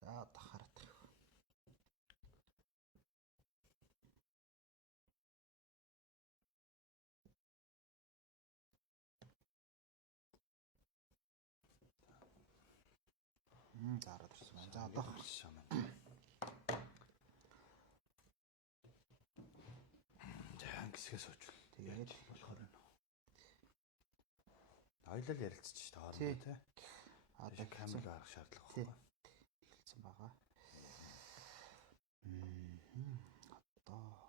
За одоо хараад. За хараад ирсэн байна. За одоо шам. Жаан гисгээс очвол тэгээд болохоор нь. Ойлол ярилцчих шүү дээ хоорондоо тий. Одоо камер гаргах шаардлага байхгүй. Хэлсэн байгаа. Одоо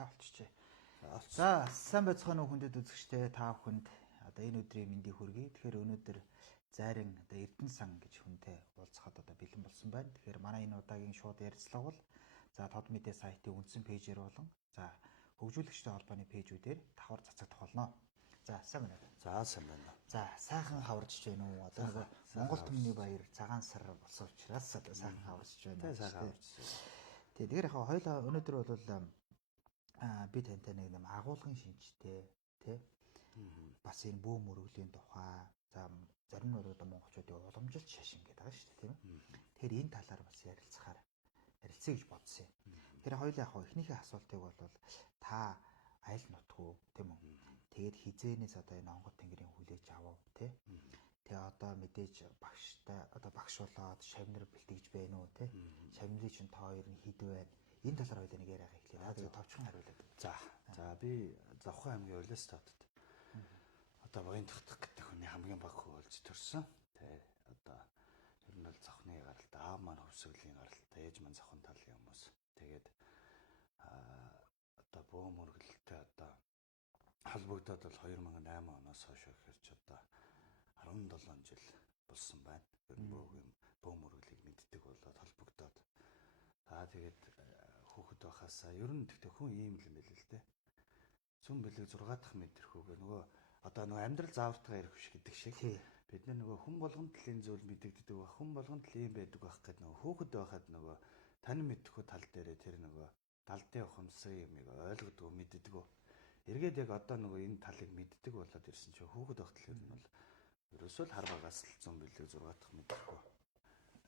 явуулчихъя. За сайн байцгаана уу хүндэт үзэгчтэй та бүхэнд одоо энэ өдрийн мэндийг хүргэе. Тэгэхээр өнөөдөр зайрын одоо Эрдэнэ сан гэж хүнтэй уулзахад одоо бэлэн болсон байна. Тэгэхээр манай энэ удаагийн шууд ярилцлага бол за Тод мэдээ сайтын үндсэн пэйжээр болон за хөгжүүлэгчтэй холбооны пэйжүүдээр давхар цацагдах болно. За сайн байна уу? За сайн байна. За сайхан хаварч байна уу? Одоо Монгол Түмний баяр цагаан сар болсон учраас одоо сайхан хаварч байна. Тэ сайхан хаварч. Тэгэхээр яг хоёлаа өнөөдөр бол би тантай нэг юм агуулгын шинжтэй тий бас энэ бөөм мөрөглийн тухай за зарим нь одоо монголчуудын уламжилт шашин гэдэг байгаа шүү дээ тийм ээ. Тэгэхээр энэ талаар бас ярилцъя гэж бодсон юм. Тэр хоёлаа яг эхнийхээ асуултыг бол та аль нутгүй тийм үү? Тэгээд хизээнээс одоо энэ онгод тэнгэрийн хүлээж авав тий. Тэгээ одоо мэдээж багштай одоо багш болоод шавнар бэлтгэж байна уу тий. Шавнрын чинь та хоёр нь хэд байна? Энэ талаар хоёул нэг яриага эхлэе. Тэгээд товчхон хариулаад. За би Завхан аймгийн Улаастаатад одоо багийн тахтах гэдэг хүний хамгийн баг хүү болж төрсөн. Тэ одоо ер нь бол завхны гаралт, аав маань хөвсгөлийн гаралт, ээж маань завхан талын хүмүүс. Тэгээд одоо бөөм мөргөлтэй одоо холбогдоод бол 2008 оноос хойш ихэрч одоо 17 жил болсон байна. Ер нь бөөм мөргөлийг мэддэг болоод холбогдоод тэгээд хүүхэд байхасаа ер нь тэгтээ хүн ийм л юм байл л дээ. Сүм бэлэг 6 дахь мэдрэхүүгээ нөгөө одоо нөгөө амьдрал заавартаа ярих биш гэдэг шиг бид нөгөө хүн болгонд л энэ зүйл мэдэгддэг байх, хүн болгонд л ийм байдаг байх гэдэг нөгөө хүүхэд байхад нөгөө тань мэдхгүй тал дээрээ тэр нөгөө далдын ухамсарын юмыг ойлгодог, мэддэг. Эргээд яг одоо нөгөө энэ талыг мэддэг болоод ирсэн чинь хүүхэд байхад л ер нь бол ерөөсөө л хар багаас л зүүн бэлэг 6 дахь мэдрэхгүй.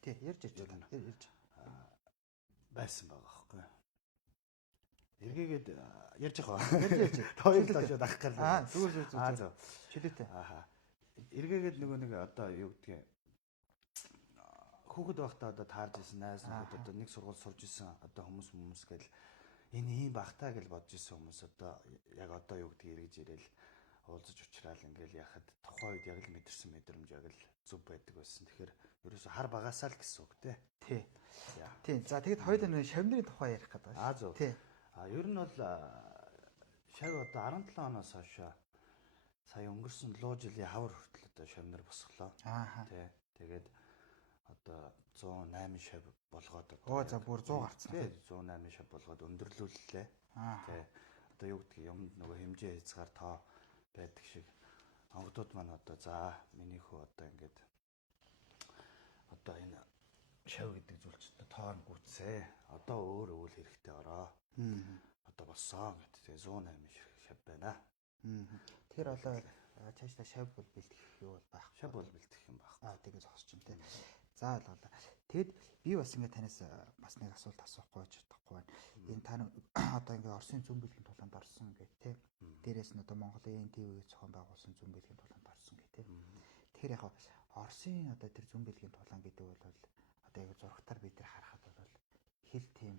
Тий, ярьж ярьж байсан байгаа байхгүй. Эргээгээд ярьж байгаа. Ярьж. Тойл дашууд ах гал. Зүгээр. Чөлөөтэй. Эргээгээд нэг одоо юу гэдгийг хүүхэд байхдаа одоо таарж исэн найз нөхөд одоо нэг сургууль сурж исэн одоо хүмүүс гэл энэ ийм багтаа гэж бодож исэн хүмүүс одоо яг одоо юу гэдгийг эргэж ирээл уулзаж уулзраал ингээл яхад тухайн үед яг л мэдэрсэн мэдрэмж яг л зүв байдаг байсан. Тэгэхээр ерөөсө хар багасаа л гэсэн үг тий. Тий. За тэгэд хоёул нэг шавнырын тухай ярих гэдэг байна. Зөв. Тий. Ер нь бол шав одоо 17 оноос хойш сая өнгөрсөн луу жилийн хавар хүртэл одоо шавнар босголоо. Тий. Тэгээд одоо 108 шав болгоод одоо за бүр 100 гарцсан. Тий. 108 шав болгоод өндөрлүүллээ. Тий. Одоо юу гэдгийг юмд нөгөө хэмжээ хязгаар тоо байдаг шиг онгодууд маань одоо за миний хүү одоо ингээд одоо энэ шав гэдэг зүйл чинь тоон гүцээ. Одоо өөр өвөл хэрэгтэй ороо. Одоо болсон гэдэг. Тэгээ 108 шав байна. Тэгэхээр одоо цаашдаа шав бол бэлтгэх юу бол байх. Шав бол бэлтгэх юм байх. Тэгээ зогсож юм те. За болоо. Тэгэд би бас ингээд танаас бас нэг асуулт асуухгүй ч чадахгүй байна. Энэ та одоо ингээд Оросын зүүн бэлгийн тулаанд орсон гэх те. Дээрээс нь одоо Монголын ТV-г зохион байгуулсан зүүн бэлгийн тулаанд орсон гэх те. Тэгэхээр яг Оросын одоо тэр зүүн бэлгийн тулаан гэдэг бол одоо яг зурагтаар бид нар харахад бол хэл тийм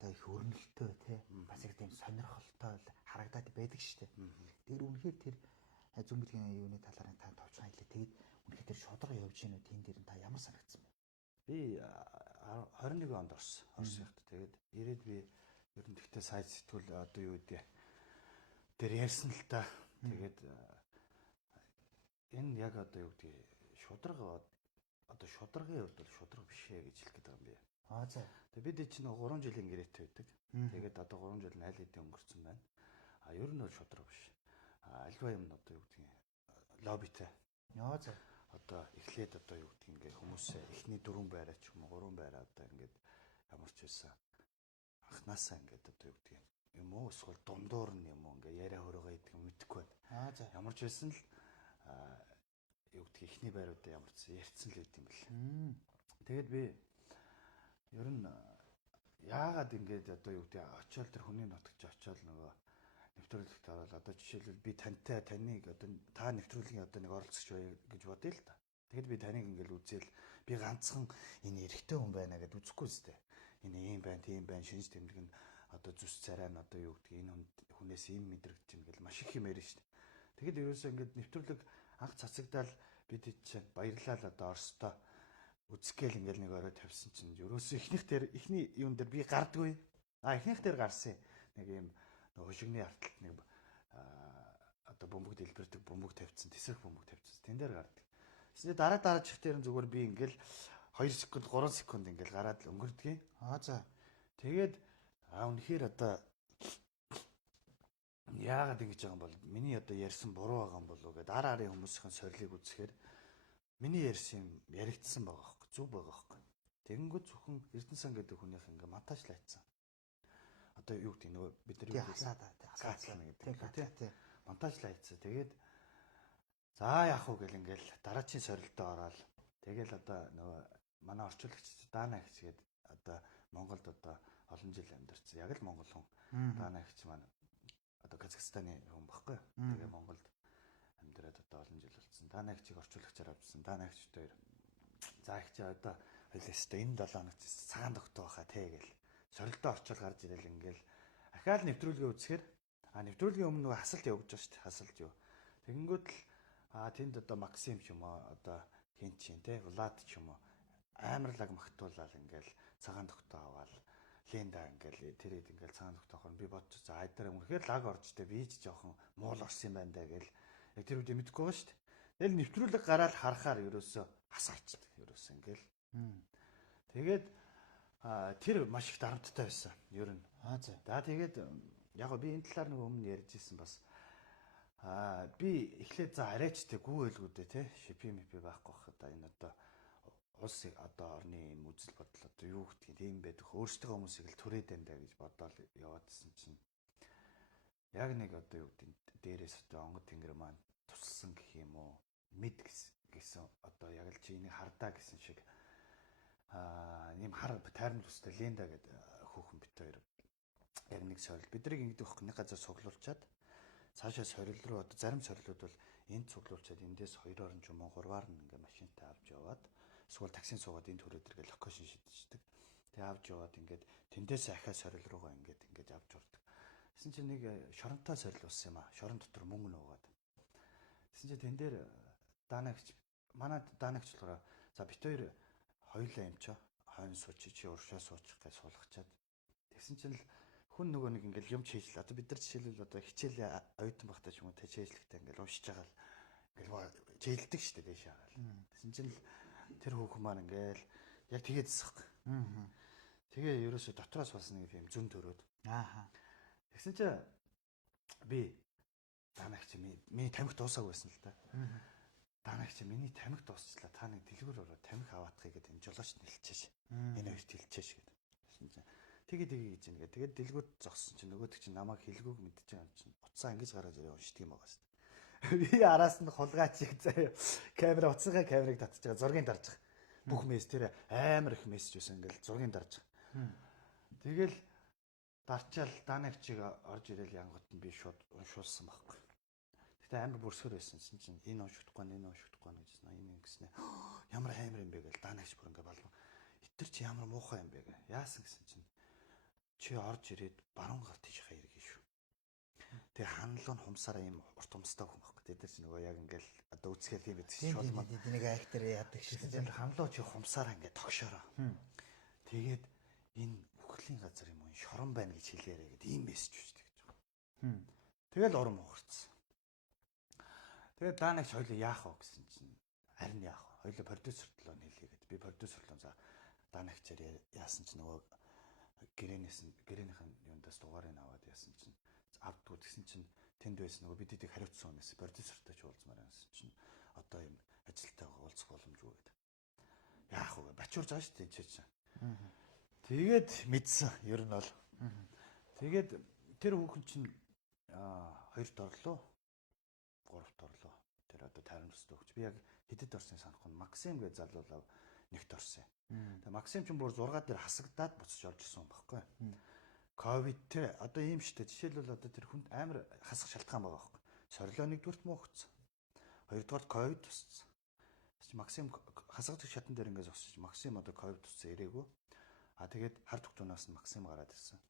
одоо их өрнөлтөө те. Бас их тийм сонирхолтой харагдаад байдаг шүү дээ. Тэр үнэхээр тэр зүүн бэлгийн юуны талаар та товчхон хэлээ. Тэгээд үнэхээр тэр шударга явж гинөө тэн дээр нь та ямар санагдсан бэ? Би 21 онд орсон. Орсон ихт. Тэгээд ирээд би ер нь тэгтээ сайд сэтгүүл одоо юу гэдэг тэр ярьсан л та. Тэгээд энэ яг одоо юу гэдэг шударга одоо шударгын хувьд бол шударга биш ээ гэж хэлэх гээд байгаа юм би. За. Тэгээд бид чинь 3 жилийн гэрээтэй байдаг. Тэгээд одоо 3 жил нь аль хэдийн өнгөрцөн байна. Ер нь бол шударга биш. Альва юм одоо юу гэдэг лоббитэй. За. Одоо эхлээд одоо юу гэдэг ингээ хүмүүсээ эхний 4 байраа ч юм уу 3 байраа одоо ингээд ямар ч байсан анханасаа ингээд одоо юу гэдэг юм уу эсвэл дундуур нь юм уу ингээ яриа хөрөөгөө идэх юм мэдэхгүй байна. За. Ямар ч байсан л юу гэдэг эхний байруудаа ямар ч ярьцсан л байт юм бэл. Тэгээд би ер нь яагаад ингээд одоо юу гэдэг очиод тэр хүний нутагч очиод нөгөө нэвтрүүлэгт ороод одоо жишээлбэл би таныг одоо та нэвтрүүлгийн одоо нэг оролцогч бай гэж бодъё л та. Тэгэд би таныг ингээл үзэл би ганцхан энэ эрэгтэй хүн байна гэд үзэхгүй зү. Энэ ийм байна, тийм байна, шинж тэмдэг нь одоо зүс царай нь одоо юу гэдэг энэ хүнээс ийм мэдрэгдэж юм гэл маш их юм ярина шүү дээ. Тэгэд ерөөсөө ингээд нэвтрүүлэг анх цацагдаал бид чинь баярлал одоо Оростой үзгээл ингээл нэг орой тавьсан чинь ерөөсөө эхний юун дээр би гардгүй. Эхнийх дээр гарсан нэг юм хушигны арталт нэг одоо бөмбөг дэлбэрдэг бөмбөг тавьчихсан, тэсрэх бөмбөг тавьчихсан. Тэн дээр гардаг. Тэсний дараачих дээр зүгээр би ингээл 2 секунд, 3 секунд ингээл гараад л өнгөрдөг. За. Тэгээд үнэхээр одоо яагаад ингэж байгаа юм бол миний одоо ярьсан буруу байгаа юм болов уу гэдэг арын хүмүүсийн сорилыг үзэхээр миний ярьсан юм яригдсан байгаа хөөхгүй, зүв байгаа хөөхгүй. Тэгэнгүүт зөвхөн Эрдэнэсан гэдэг хүнийх ингээ монтажлайцсан. Одоо юу гэдэг нөгөө бид нар хасаад гэдэг тийм монтажлайцсан. Тэгээд за яах вэ гэл ингээл дараачийн сорилтоо ороод тэгэл одоо нөгөө манай орчуулагч Дана гэх гээд одоо Монголд одоо олон жил амьдарсан. Яг л монгол хүн. Дана гэх маань одоо Казахстаны хүн баггүй. Тэгээ Монголд амьдраад одоо олон жил болсон. Дана гэх орчуулагчаар авчихсан. Дана гэх хоёр за их чи одоо хоёлаа энэ 7 хоногт цагаан тогтоо баха те гэл сорилтоо орчуул гарч ирэл ингээл ахаал нэвтрүүлгээ үзэхээр нэвтрүүлгийн өмнө нөгөө хасалт явуулж байгаа шүү дээ. Хасалт юу. Тэгэнгүүт л тэнд одоо Максим ч юм уу одоо хин чин те Влад ч юм уу амарлаг магтуулаад ингээл цагаан тогтоо аваад Ленда ингээл тэрэд ингээл цагаан тогтоохоор би бодчих за айдаар үнэхээр лаг орчтой би ч жоохон муул орсон юм байна даа гэл яг тэр үедээ мэдэхгүй байгаа шүү дээ. Тэгэл нэвтрүүлэг гараад харахаар ерөөсөө хасаачдаг ерөөсөө ингээл. Тэгээд тэр маш их дарамттай байсан ер нь. За тэгээд яг би энэ талаар нэг өмнө ярьж ирсэн бас би эхлээд за арайчтай гүү байлгүүдээ те шипи мипи байхгүй хахад энэ одоо улс одоо орны юм үзэл бодол одоо юу гэдгийг ийм байдаг өөрсдөө хүмүүсийг л түрээд байна даа гэж бодоод яваадсэн чинь яг нэг одоо юу гэдэг дээрээс одоо онгод тэнгэр маань тусалсан гэх юм уу мэд гэсэн одоо яг л чи энийг хардаа гэсэн шиг ийм хар тайрны төстэй Ленда гэдэг хүүхэн бит хоёр яг нэг сорил биднийг ингэдэг байхгүй нэг газар цуглуулчаад цаашаа сорил руу одоо зарим сорилууд бол энд цуглуулчаад эндээс 2-оор нь ч юм уу 3-аар нь ингээ машинтай авч яваад эсвэл таксин суугаад энд төрөөд иргээл локейшн шидчихдэг. Тэгээ авч яваад ингээд тэндээс ахаа сорил руугаа ингээд авч урдаг. Тэсэн чинь нэг шоронтой сорил болсон юм аа. Шорон дотор мөнгө нуугаад. Тэсэн чинь тэн дээр Данагч манай Данагч болохоор за бит хоёр хоёулаа юм чаа. Хойно суучих чи уршаа суучих гэж суулгачаад. Тэгсэн чинь л хүн нөгөө нэг ингээл юм чийжл. Одоо бид нар жишээлбэл одоо хичээл оюутан багтаа ч юм уу тэ чийжлэхтэй ингээл уншиж байгаа л ингээл чийлдэг штэ дэше хагаал. Тэгсэн чинь л тэр хүүхэн маань ингээл яг тэгээдсэх. Тэгээ ерөөсө дотроос бас нэг юм зүн төрөөд. Тэгсэн чинь би Данагч миний тамхи дуусаагүй байсан л та. Данагч миний тамхи дуусчлаа. Та нэг дэлгүүр ороод тамхи аваатахыг гэдэг энэ жолооч нэлчээш. Энэ хоёрт хэлчээш гэдэг. Тэгээ гэж юм. Тэгээд дэлгүүр зогссон чинь нөгөөдөг чинь намайг хэлгүүг мэдчихэж байгаа юм чинь. Уцаа ингэж гаргаж ирээ уншдаг юм байгаа шүү дээ. Би араас нь хулгай чиг заяа. Камера уцаагаа камерыг татчих байгаа. Зургийг дарж байгаа. Бүх мессеж тэр амар их мессеж байсан ингээл зургийг дарж байгаа. Тэгэл дарчаал Данагчиг орж ирэл янгот нь би шууд уншуулсан байхгүй. Гэтэ амар бүрсгэр байсан чинь энэ уншихдаггүй гэжсэн. Энэ ингэснэ. Ямар амар юм бэ гээл Данагч бүр ингээ болов. Итэр чи ямар муухай юм бэ гээ. Яасан гэсэн чинь чи орж ирээд баруун галт тийш хаяр гээ шүү. Тэгээ ханлуу нь хумсараа юм урт хумстай хүн байхгүй. Тэр чинь нөгөө яг ингээл одоо үцгээл юм байдаг шүү. Шулмаа нэг актер яадаг шүү. Тэр ханлуу чи хумсараа ингээ тогшоороо. Тэгээд энэ үхлийн газар юм уу шорон байна гэж хэлээрэй гэдэг ийм мессеж үүсдэг гэж байна. Тэгэл урам ухарцсан. Тэгээд Данагч хоёул яах вэ гэсэн чинь харин яах вэ? Хоёул продюсертлоо нийлээ гэдэг. Би продюсерлоо за Данагчаар яасан чинь нөгөө гэрээнийхэн юундаас дугаарыг аваад яасан чинь авдгуу гэсэн чинь тэнд байсан нөгөө бидийг хариуцсан хүнээс продюсертэй ч уулзмаар байсан чинь одоо юм ажилтайгаа уулзах боломжгүй гэдэг. Яах вэ? Бачуурж байгаа шүү дээ чи. Тэгээд мэдсэн ер нь бол. Тэгээд тэр хүүхэн чинь 2-т орлоо 3-т орлоо. Тэр одоо тайрамстай өгч. Би яг хэдэд орсон санахгүй. Максим гэж залуулав 1-т орсон. Тэгээ Максим ч бүр 6 дээр хасагдаад буцаж орж ирсэн юм баггүй. Ковид те одоо ийм штэ жишээлбэл одоо тэр хүнд амар хасах шалтгаан байгаа байхгүй. Сорилоо 1-р муу өгцсөн. 2-р ковид тусцсан. Максим хасагдах шатан дээр ингээд зогсож Максим одоо ковид тусцсан ирээгүй. Тэгээд хард тогтоноос нь Максим гараад ирсэн.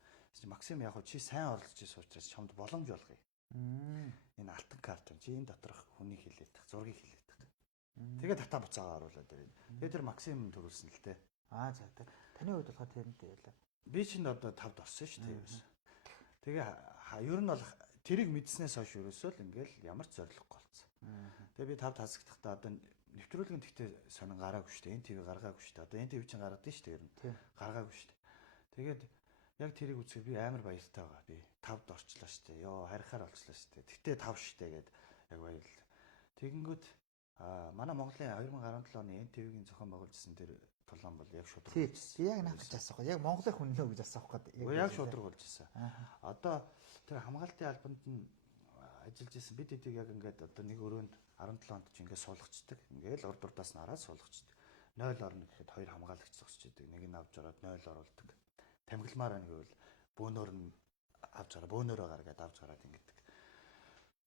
Максим яг чи сайн орлож ирсэн учраас чамд боломж олгоё. Энэ алтан карт чи энэ доторх хүнийг хилээд тах, зургийг хилээд тах. Тэгээд татаа буцаагаа оруулаад ирээд. Тэгээд тэр Максим төрүүлсэн л дээ. За таны хувьд болохоор тэрнтэй байлаа. Би ч н одоо 5-д орсон шүү дээ. Тэгээ ер нь бол тэрийг мэдснээс хойш ерөөсөө л ингээл ямар ч зориггүй болсон. Тэгээ би 5-д хасагдахтаа одоо нэвтрүүлгийн тэгтээ сонин гараагүй шүү дээ. Энэ ТV гаргаагүй шүү дээ. Одоо энэ ТV чинь гаргадсан шүү дээ ер нь. Гаргаагүй шүү дээ. Тэгээд яг тэрийг үзэхээр би амар баяртай байгаа. Би 5-д орчлоо шүү дээ. Йоо харихаар олчлоо шүү дээ. Тэгтээ 5 шүү дээ гэд яг баярлалаа. Тэгэнгүүт манай Монголын 2017 оны НТV-гийн зохион байгуулжсэн тэр тулаан бол яг шудраг. Би яг наахж асуух. Яг Монголын хүн нөө гэж асуух гэдэг. Яг шудраг болж ирсэн. Одоо тэр хамгаалтын албанд нь ажиллаж исэн бид эдийг яг ингээд одоо нэг өрөөнд 17 онд ч ингээд суулгачдаг. Ингээл урд урдаас нь хараад суулгачдаг. 0 орно гэхэд 2 хамгаалагч зогсож идэг. Нэг нь авч ороод 0 оруулдаг. Тамхилмаар байна гэвэл бөөнөр нь авч гараа бөөнөрөө гаргаад авч гараад ингэдэг.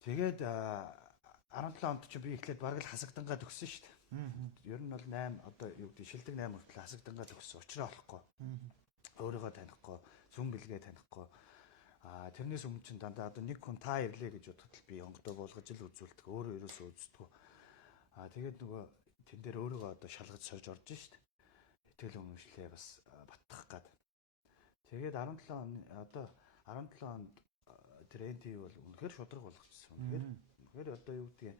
Тэгээд 17 онд ч би эхлээд бараг л хасагдангаа төгссөн шүү дээ. Ер нь бол 8 одоо юу гэдэг шилдэг 8 хүртэл хасагдангаа төгссөн. Учраа олохгүй. Өөрийгөө танихгүй, зүн бэлгээ танихгүй. Тэрнээс өмнө чинь дандаа одоо нэг хүн та ирлээ гэж бодоход би онгодоо буулгаж л үзүүлдэг. Өөрөө ерөөсөө үздэг. Тэгээд нөгөө тэн дээр өөрийгөө одоо шалгаж сорж орж шít. Итгэл үнэмшлээ бас баттгах гад. Тэгээд 17 он одоо 17 онд тэр НТV бол үнэхээр шудраг болгочихсон. Үнэхээр одоо юу гэдгийг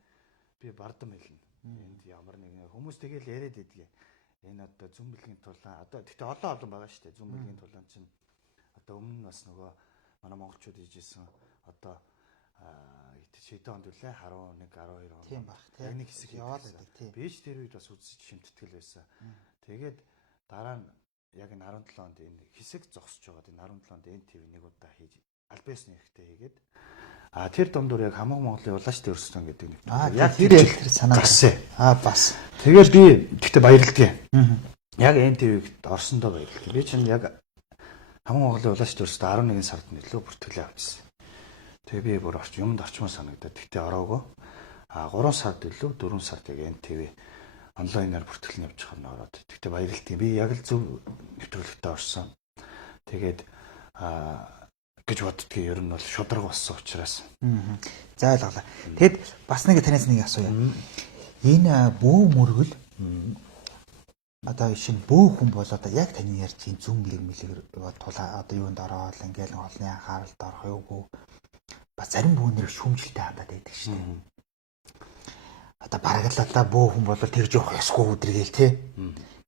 би бардам хэлнэ. Энд ямар нэгэн хүмүүс тэгэл яриад идэгээ. Энэ одоо зүн бэлгийн тулаан одоо гэхдээ олон байгаа шүү дээ. Зүн бэлгийн тулаан чинь одоо өмнө нь бас нөгөө манай монголчууд хийжсэн одоо хэдэн онд үлээ 11 12 он. Тийм баг тийм. Нэг хэсэг яваад байдаг тийм. Бэж тэр үед бас үзэж шимтгэл байсан. Тэгээд дараа нь яг энэ 17 онд энэ хэсэг зогсож байгаад энэ 17 онд НТV нэг удаа хийж альбесны хэрэгтэй хийгээд тэр домдуур яг хамаг Монголын улаачтай өрсөлдөөн гэдэг нэг. Яг тэр санаа бас. Тэгээд би тэгтээ баярлалаа. Яг НТV-д орсондоо баярлалаа. Би чинь яг хамаг Монголын улаачтай өрсөлдөөн 11 сард нөлөө бүртгэлээ авчихсан. Тэгээ би бүр юмд орчмоо санагдаад тэгтээ ороогүй. 3 сард илүү 4 сард яг НТV онлайнаар бүртгэл нь явж байгаа нь ороод. Тэгтээ баярлалаа. Би яг л зөв нэвтрүүлэгтээ орсон. Тэгээд гэж боддгийг ер нь бол шудраг болсон учраас. За ойлголаа. Тэгэд бас нэг танаас нэг асууя. Энэ бөө мөргөл одоо шинэ бөө хүн бол одоо яг таны ярьж энэ зүн мэлэг тулаа одоо юунд ороод ингээл олны анхааралд орох юугүй бас зарим бөөнөр шүүмжлэлтэй хандаад байдаг шүү дээ. Одоо бараглалаа бөө хүн бол тэгж явах ёсгүй өдргээл те.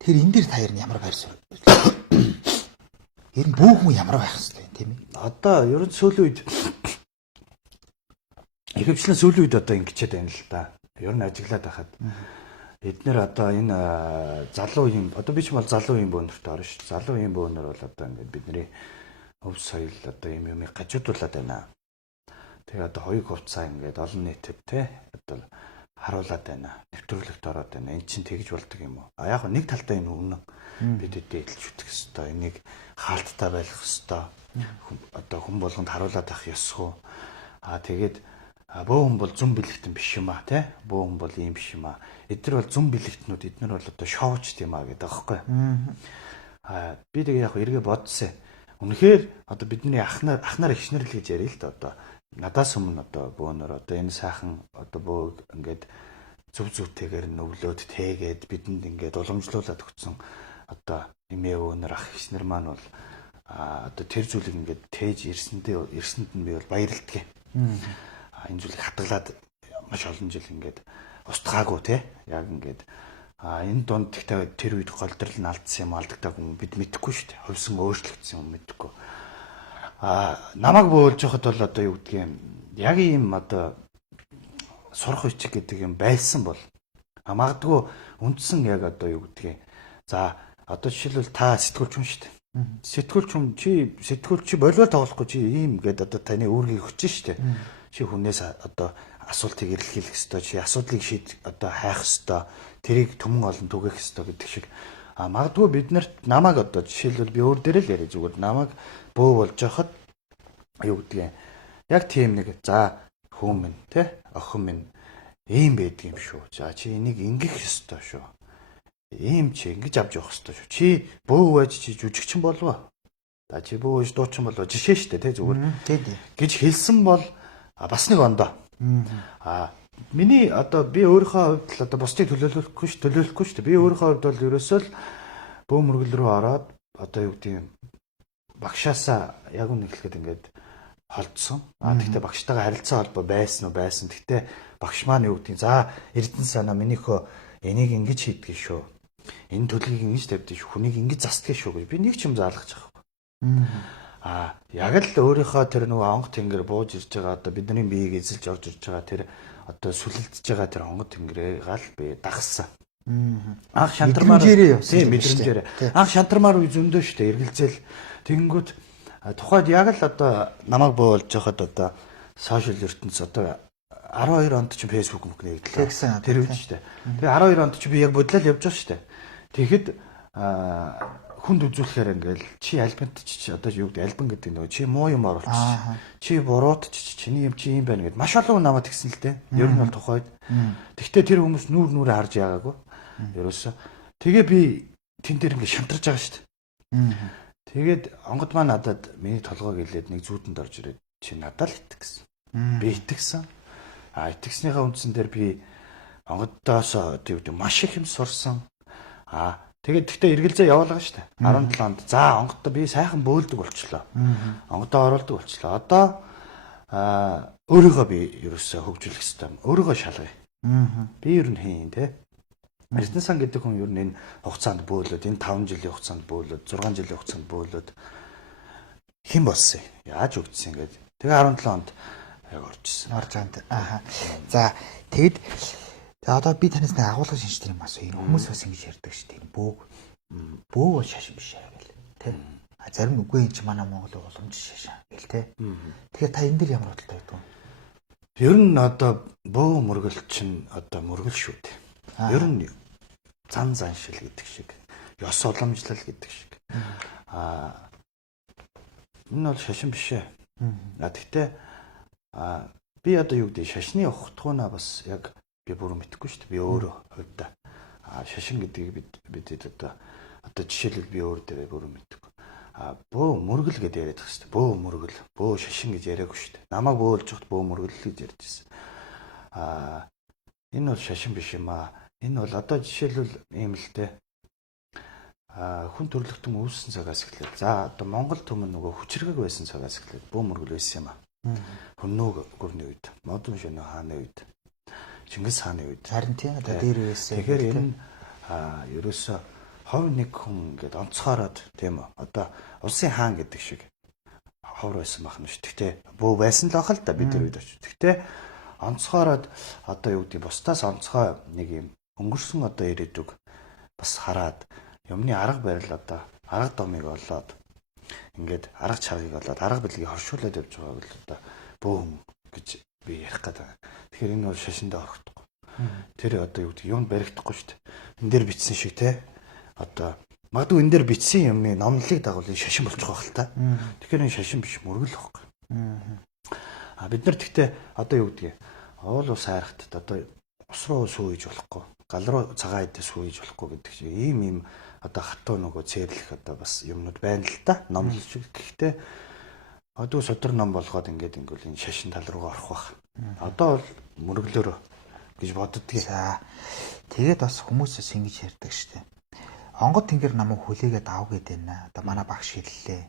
Тэр энэ дэр та ер нь ямар байр суурь? Ер нь бөө хүн ямар байх хэвчтэй тийм ээ. Одоо ер нь сүүлийн үед ихэвчлэн сүүлийн үед одоо ингэчээд байна л да. Ер нь ажиглаад байхад эднэр одоо энэ залуу юм одоо би ч бол залуу юм бөөнөрт орно шүү. Залуу юм бөөнөр бол одоо ингээд бидний өв соёл одоо юм гажуудуулаад байна. Тэгээ одоо хоёуг хувцаа ингээд олон нийтэд те одоо харуулад байна. Нэвтрүүлэгт ороод байна. Эн чинь тэгж болдог юм уу? А яг нэг талдаа энэ үнэн бид эдэлж үтэх хэвээр энийг хаалттай байх хэвээр одоо хүн болгонд харуулад авах ёсгүй. А тэгээд бөө хүн бол зүн бэлэгтэн биш юм а те. Бөө хүн бол ийм биш юм а. Эдгээр бол зүн бэлэгтнүүд эдгээр бол одоо шоуч тийм а гэдэг аахгүй. А би тэгээ яг эргээ бодсон. Үнэхээр одоо бидний ахнаар ихшнэр л гэж ярил л да одоо. Надаас өмнө одоо бөөнөр одоо энэ сайхан одоо бөө ингээд зүв зүвтэйгээр нүглөөд тээгээд бидэнд ингээд уламжлуулад өгсөн одоо эмээ өвнөр ах ихснэр маань бол одоо тэр зүйлийг ингээд тээж ирсэнд нь би бол баярлалдаг юм. Энэ зүйлийг хатгалаад маш олон жил ингээд устгаагүй те яг ингээд энэ донд гэхдээ тэр үед голдрол нь алдсан юм алдагдаг юм бид мэдэхгүй шүү дээ. Хувьсан өөрчлөгдсөн юм мэдэхгүй. Намайг бөөлж яхад бол одоо юу гэдгийг яг ийм одоо сурах хүчиг гэдэг юм байсан бол магадгүй үндсэн яг одоо юу гэдгийг за одоо жишээлбэл та сэтгүүлч хүн шүү дээ. Сэтгүүлч хүн чи сэтгүүлч болио тоглохгүй чи ийм гэдэг одоо таны үүргийг өгч шүү дээ. Чи хүнээс одоо асуултыг эрэлхийлэх ёстой чи асуудлыг одоо хайх ёстой тэрийг түмэн олон түгэх ёстой гэдэг шиг магадгүй бид нарт намайг одоо жишээлбэл би өөр дээр л яриа зүгээр намайг бөө болж яхад юу гэдгийг яг тийм нэг за хүн минь те охин минь ийм байдаг юм шүү. За чи энийг ингэх ёстой шүү. Ийм чи ингэж авч явах ёстой шүү. Чи бөө байж чи жүжигчин болов. За чи бөө байж дуучин болов. Жишээ шүү дээ те зүгээр. Гэж хэлсэн бол бас нэг ондоо. Миний одоо би өөрийнхөө хувьд л одоо бусдыг төлөөлөхгүй шүү дээ. Би өөрийнхөө хувьд бол ерөөсөө л бөө мөргөл рүү ороод одоо юу гэдэг юм багшаасаа яг үнэ хэлэхэд ингээд холдсон. Тэгтээ багштайгаа харилцаа холбоо байсан. Тэгтээ багш маань юу гэдэг за Эрдэнэ санаа минийхөө энийг ингэж хийдгийг шүү. Энэ төлгийг ингэж тавьдгийг шүү. Хүнийг ингэж застгийг шүү гэж би нэг ч юм заалгаж байгаа. Яг л өөрийнхөө тэр нөгөө онгод тэнгэр бууж ирж байгаа одоо бидний биеийг эзэлж орж ирж байгаа тэр одоо сүлэлдэж байгаа тэр онгод тэнгэрээ гал би дагсан. Анх шантармаар тийм мэдрэмжээр. Анх шантармаар зөндөө шүү дээ эргэлзээл тэгэнгүүт тухайд яг л одоо намайг бөөлж яхад одоо сошиал ертөнц одоо 12 онд ч фэйсбүүк нэгдлээ. Тэр үед шүү дээ. Тэгээ 12 онд ч би яг бодлол явж байгаа шүү дээ. Тэгэхэд хүнд үзүүлэхээр ингээл чи альбант чи одоо юу гэдэг альбан гэдэг нөгөө чи муу юм оруулчих. Чи буруут чиний юм чи юм байна гэд маш олон намайг тэгсэн л дээ. Ер нь бол тухайд. Тэгтээ тэр хүмүүс нүрээ харж яагаагүй. Ерөөсөө. Тэгээ би тэн дээр ингээд шантарч байгаа шүү дээ. Тэгээд онгод маань надад миний толгойг илээд нэг зүүдэнд орж ирээд чи надад л итгэсэн. Би итгэсэн. Итгэснийхаа үндсэн дээр би онгодоос тийм маш их юм сурсан. Тэгээд тэгтээ эргэлзээ явуулгаа шүү дээ. 17 онд. За онгодоо би сайхан бөөлдөг болчлоо. Онгодоо оруулдаг болчлоо. Одоо өөрийгөө би ерөөсөө хөгжүүлэх хэрэгтэй. Өөрийгөө шалгая. Би ер нь хийн те. Эрдэнэ сан гэдэг хүн ер нь энэ хугацаанд бөөлөд, энэ 5 жилийн хугацаанд бөөлөд, 6 жилийн хугацаанд бөөлөд хэн болсон юм? Яаж өгдсөн ингээд. Тэгээ 17 онд яг орчихсон. Орж байгаа. За тэгэд одоо би танаас нэг агуулга шинжтэй юм асуу. Энэ хүмүүс бас ингэж ярьдаг шүү дээ. Бөө шашин биш аа гэл. Тэ? Зарим үгүй энэ ч манай Монголын уламж шашин гэл тэ. Тэгэхээр та энэ дээр ямар бодолтой байдаг вэ? Ер нь одоо бөө мөргөл чинь одоо мөргөл шүү дээ. Ер нь зан заншил гэдэг шиг, ёс уламжлал гэдэг шиг. Энэ бол шашин биш ээ. Гэхдээ би одоо юу гэдэг шашны ухтгуунаа бас яг би бүр мэдэхгүй шүү дээ. Би өөрөө хувьдаа шашин гэдгийг бид одоо жишээлбэл би өөр дээрээ бүр мэдэхгүй. Бөө мөргөл гэдээ яриад байгаа шүү дээ. Бөө мөргөл, бөө шашин гэж яриаггүй шүү дээ. Намайг бөөлж хот бөө мөргөл гэж ярьж байсан. Энэ бол шашин биш юм аа. Энэ бол одоо жишээлбэл ийм л дээ. Хүн төрлөختөн үүссэн цагаас эхлээд за одоо Монгол төмөн нөгөө хүчрэг байсан цагаас эхлээд бөө мөргөл байсан юм аа. Хөнөөгөө гүрний үед, модон шөнө хааны үед, Чингис хааны үед. Харин тийм одоо дээр байсан. Тэгэхээр энэ ерөөсө хов нэг хүн ингээд онцгороод тийм үү. Одоо улсын хаан гэдэг шиг ховор байсан бахна ш. Тэгтээ бөө байсан л ахал та бид тэр үед очив. Тэгтээ онцгороод одоо юу гэдэг бусдаас онцгой нэг юм өнгөрсөн одоо ирээдүг бас хараад юмны арга барил одоо арга домыг олоод ингээд арга чаргыг болоод арга билгийг хоршуулад явж байгааг л одоо бөөн гэж би ярих гэдэг. Тэгэхээр энэ бол шашиндаа орохдохгүй. Тэр одоо юу гэдэг юм баригдахгүй шүү дээ. Энд дээр бичсэн шиг те одоо магадгүй энэ дээр бичсэн юмны номлолыг дагуул шашин болж байгаа хэл та. Тэгэхээр энэ шашин биш мөргөл байхгүй. Бид нар тэгтээ одоо юу гэдгийг уул ус хайрахтад одоо ус руу сүүж болохгүй, гал руу цагаан идэ сүүж болохгүй гэдэг чинь ийм одоо хатуу нөгөө цээрлэх одоо бас юмнууд байна л да. Номлолч гэхдээ одоо содрон ном болгоод ингээд ингүүл энэ шашин тал руугаа орох бах. Одоо бол мөрөглөөрөө гэж боддгийг. За тэгээд бас хүмүүсээс ингэж ярьдаг штеп. Онгод тэнгэр намайг хүлээгээд аав гээд байна. Одоо манай багш хэллээ.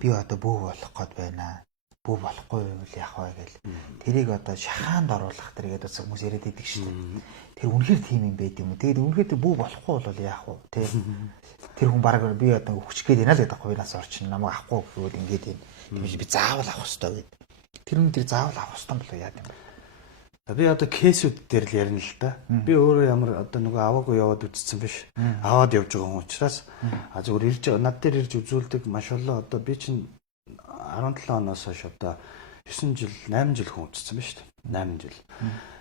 Би одоо бүү болох гээд байна. Бүү болохгүй бол яах вэ гэл. Тэрийг одоо шахаанд оруулах тэргээд бас хүмүүс яриад идэг штеп. Тэр үнэхээр тийм юм байд юм уу? Тэгээд үнэхээр бүү болохгүй бол яах вэ? Тэ. Тэр хүн бараг би одоо өгчих гээд байна л гэдэг байхгүй нас орчин намайг авахгүй гэвэл ингээд юм. Тэгмээ би заавал авах хэрэгтэй гэд. Тэр хүн тэр заавал авах хэрэгтэй болоо яа гэм. Би одоо кейсүүд дээр л ярина л да. Би өөрөө ямар одоо нөгөө аваагүй яваад үтцсэн биш. Аваад явж байгаа хүн учраас зүгээр ирж над дээр ирж үзүүлдэг маш олон одоо би чинь 17 оноос хойш одоо 9 жил 8 жил хүн үтцсэн биш үү? 8 жил.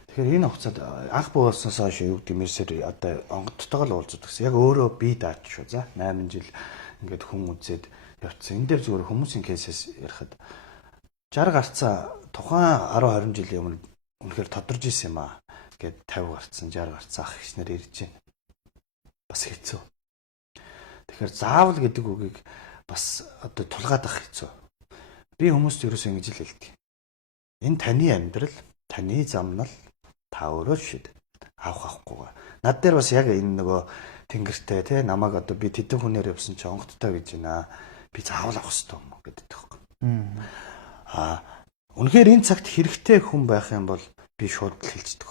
Тэгэхээр энэ хугацаанд анх буулснаас хойш юу гэдэг мэрсэр одоо онгодтойгоо л уулздаг гэсэн. Яг өөрөө би даач шүү. За 8 жил ингээд хүн үзээд явцсан. Энэ дээр зүгээр хүмүүсийн кейсээс ярихад 60 гарцаа тухайн 10 20 жилийн өмнө үнэхээр тодорж исэн юм аа гэд 50 гарцсан 60 гарцсан ах ихнэр ирж байна. Бас хэцүү. Тэгэхээр заавал гэдэг үгийг бас одоо тулгаад ах хэцүү. Би хүмүүст ерөөсөө ингэж л хэлдэг. Энэ таны амьдрал, таны замнал та өөрөө шид. Авах авахгүйгаа. Над дээр бас яг энэ нөгөө тэнгэртэй те намайг одоо би тэдэн хүнээр явсан чи онгодтой гэж байна. Би заавал авах хэрэгтэй юм гэдэг байхгүй. Үнэхээр энэ цагт хэрэгтэй хүн байх юм бол би шууд л хэлцдэг.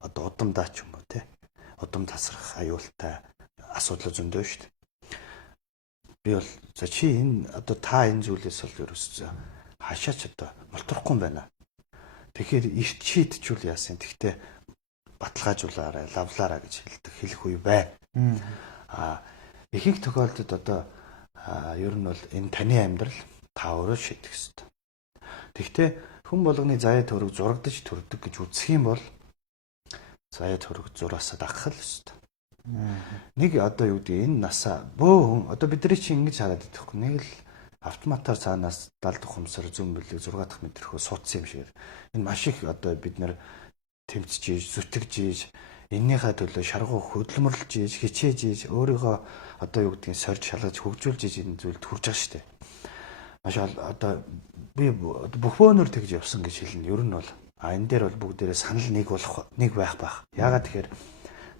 Одоо удамдаа ч юм уу те. Удам тасрах аюултай асуудал зөндөө шүү дээ. Би бол за чи энэ одоо та энэ зүйлээс бол ерөөсөө хашаач одоо мултрахгүй юм байна. Тэгэхээр эрт шийдчихвэл яасан. Тэгтээ баталгаажуулаарай, лавлаарай гэж хэлэх үе байна. Ихэнх тохиолдолд одоо ер нь бол энэ таны амьдрал та өөрөө шийдэх ёстой. Тэгтээ хүн болгоны заяа төрөг зурагдаж төрдөг гэж үзэх юм бол заяа төрөг зураасаа дагах л ёстой. Нэг одоо юу гэдэг энэ насаа бөө хүн одоо бидний чинь ингэж хараад идэхгүй нэг л автоматар цаанаас 70 хумсар зүүн бэлэг 6 дахь метрхөө суудсан юм шиг. Энэ маш их одоо бид нэр тэмцэж ийж зүтгэж ийж эннийхээ төлөө шаргуу хөдөлмөрлөж ийж хичээж ийж өөрийгөө одоо юу гэдгийг сорж шалгаж хөгжүүлж ийж энэ зүйлд хүрч байгаа шүү дээ. Маш одоо би бүх бөөнөр тэгж явсан гэж хэлнэ. Ер нь бол энэ дээр бол бүгдээрээ санал нэг байх бах. Яагаад тэгэхээр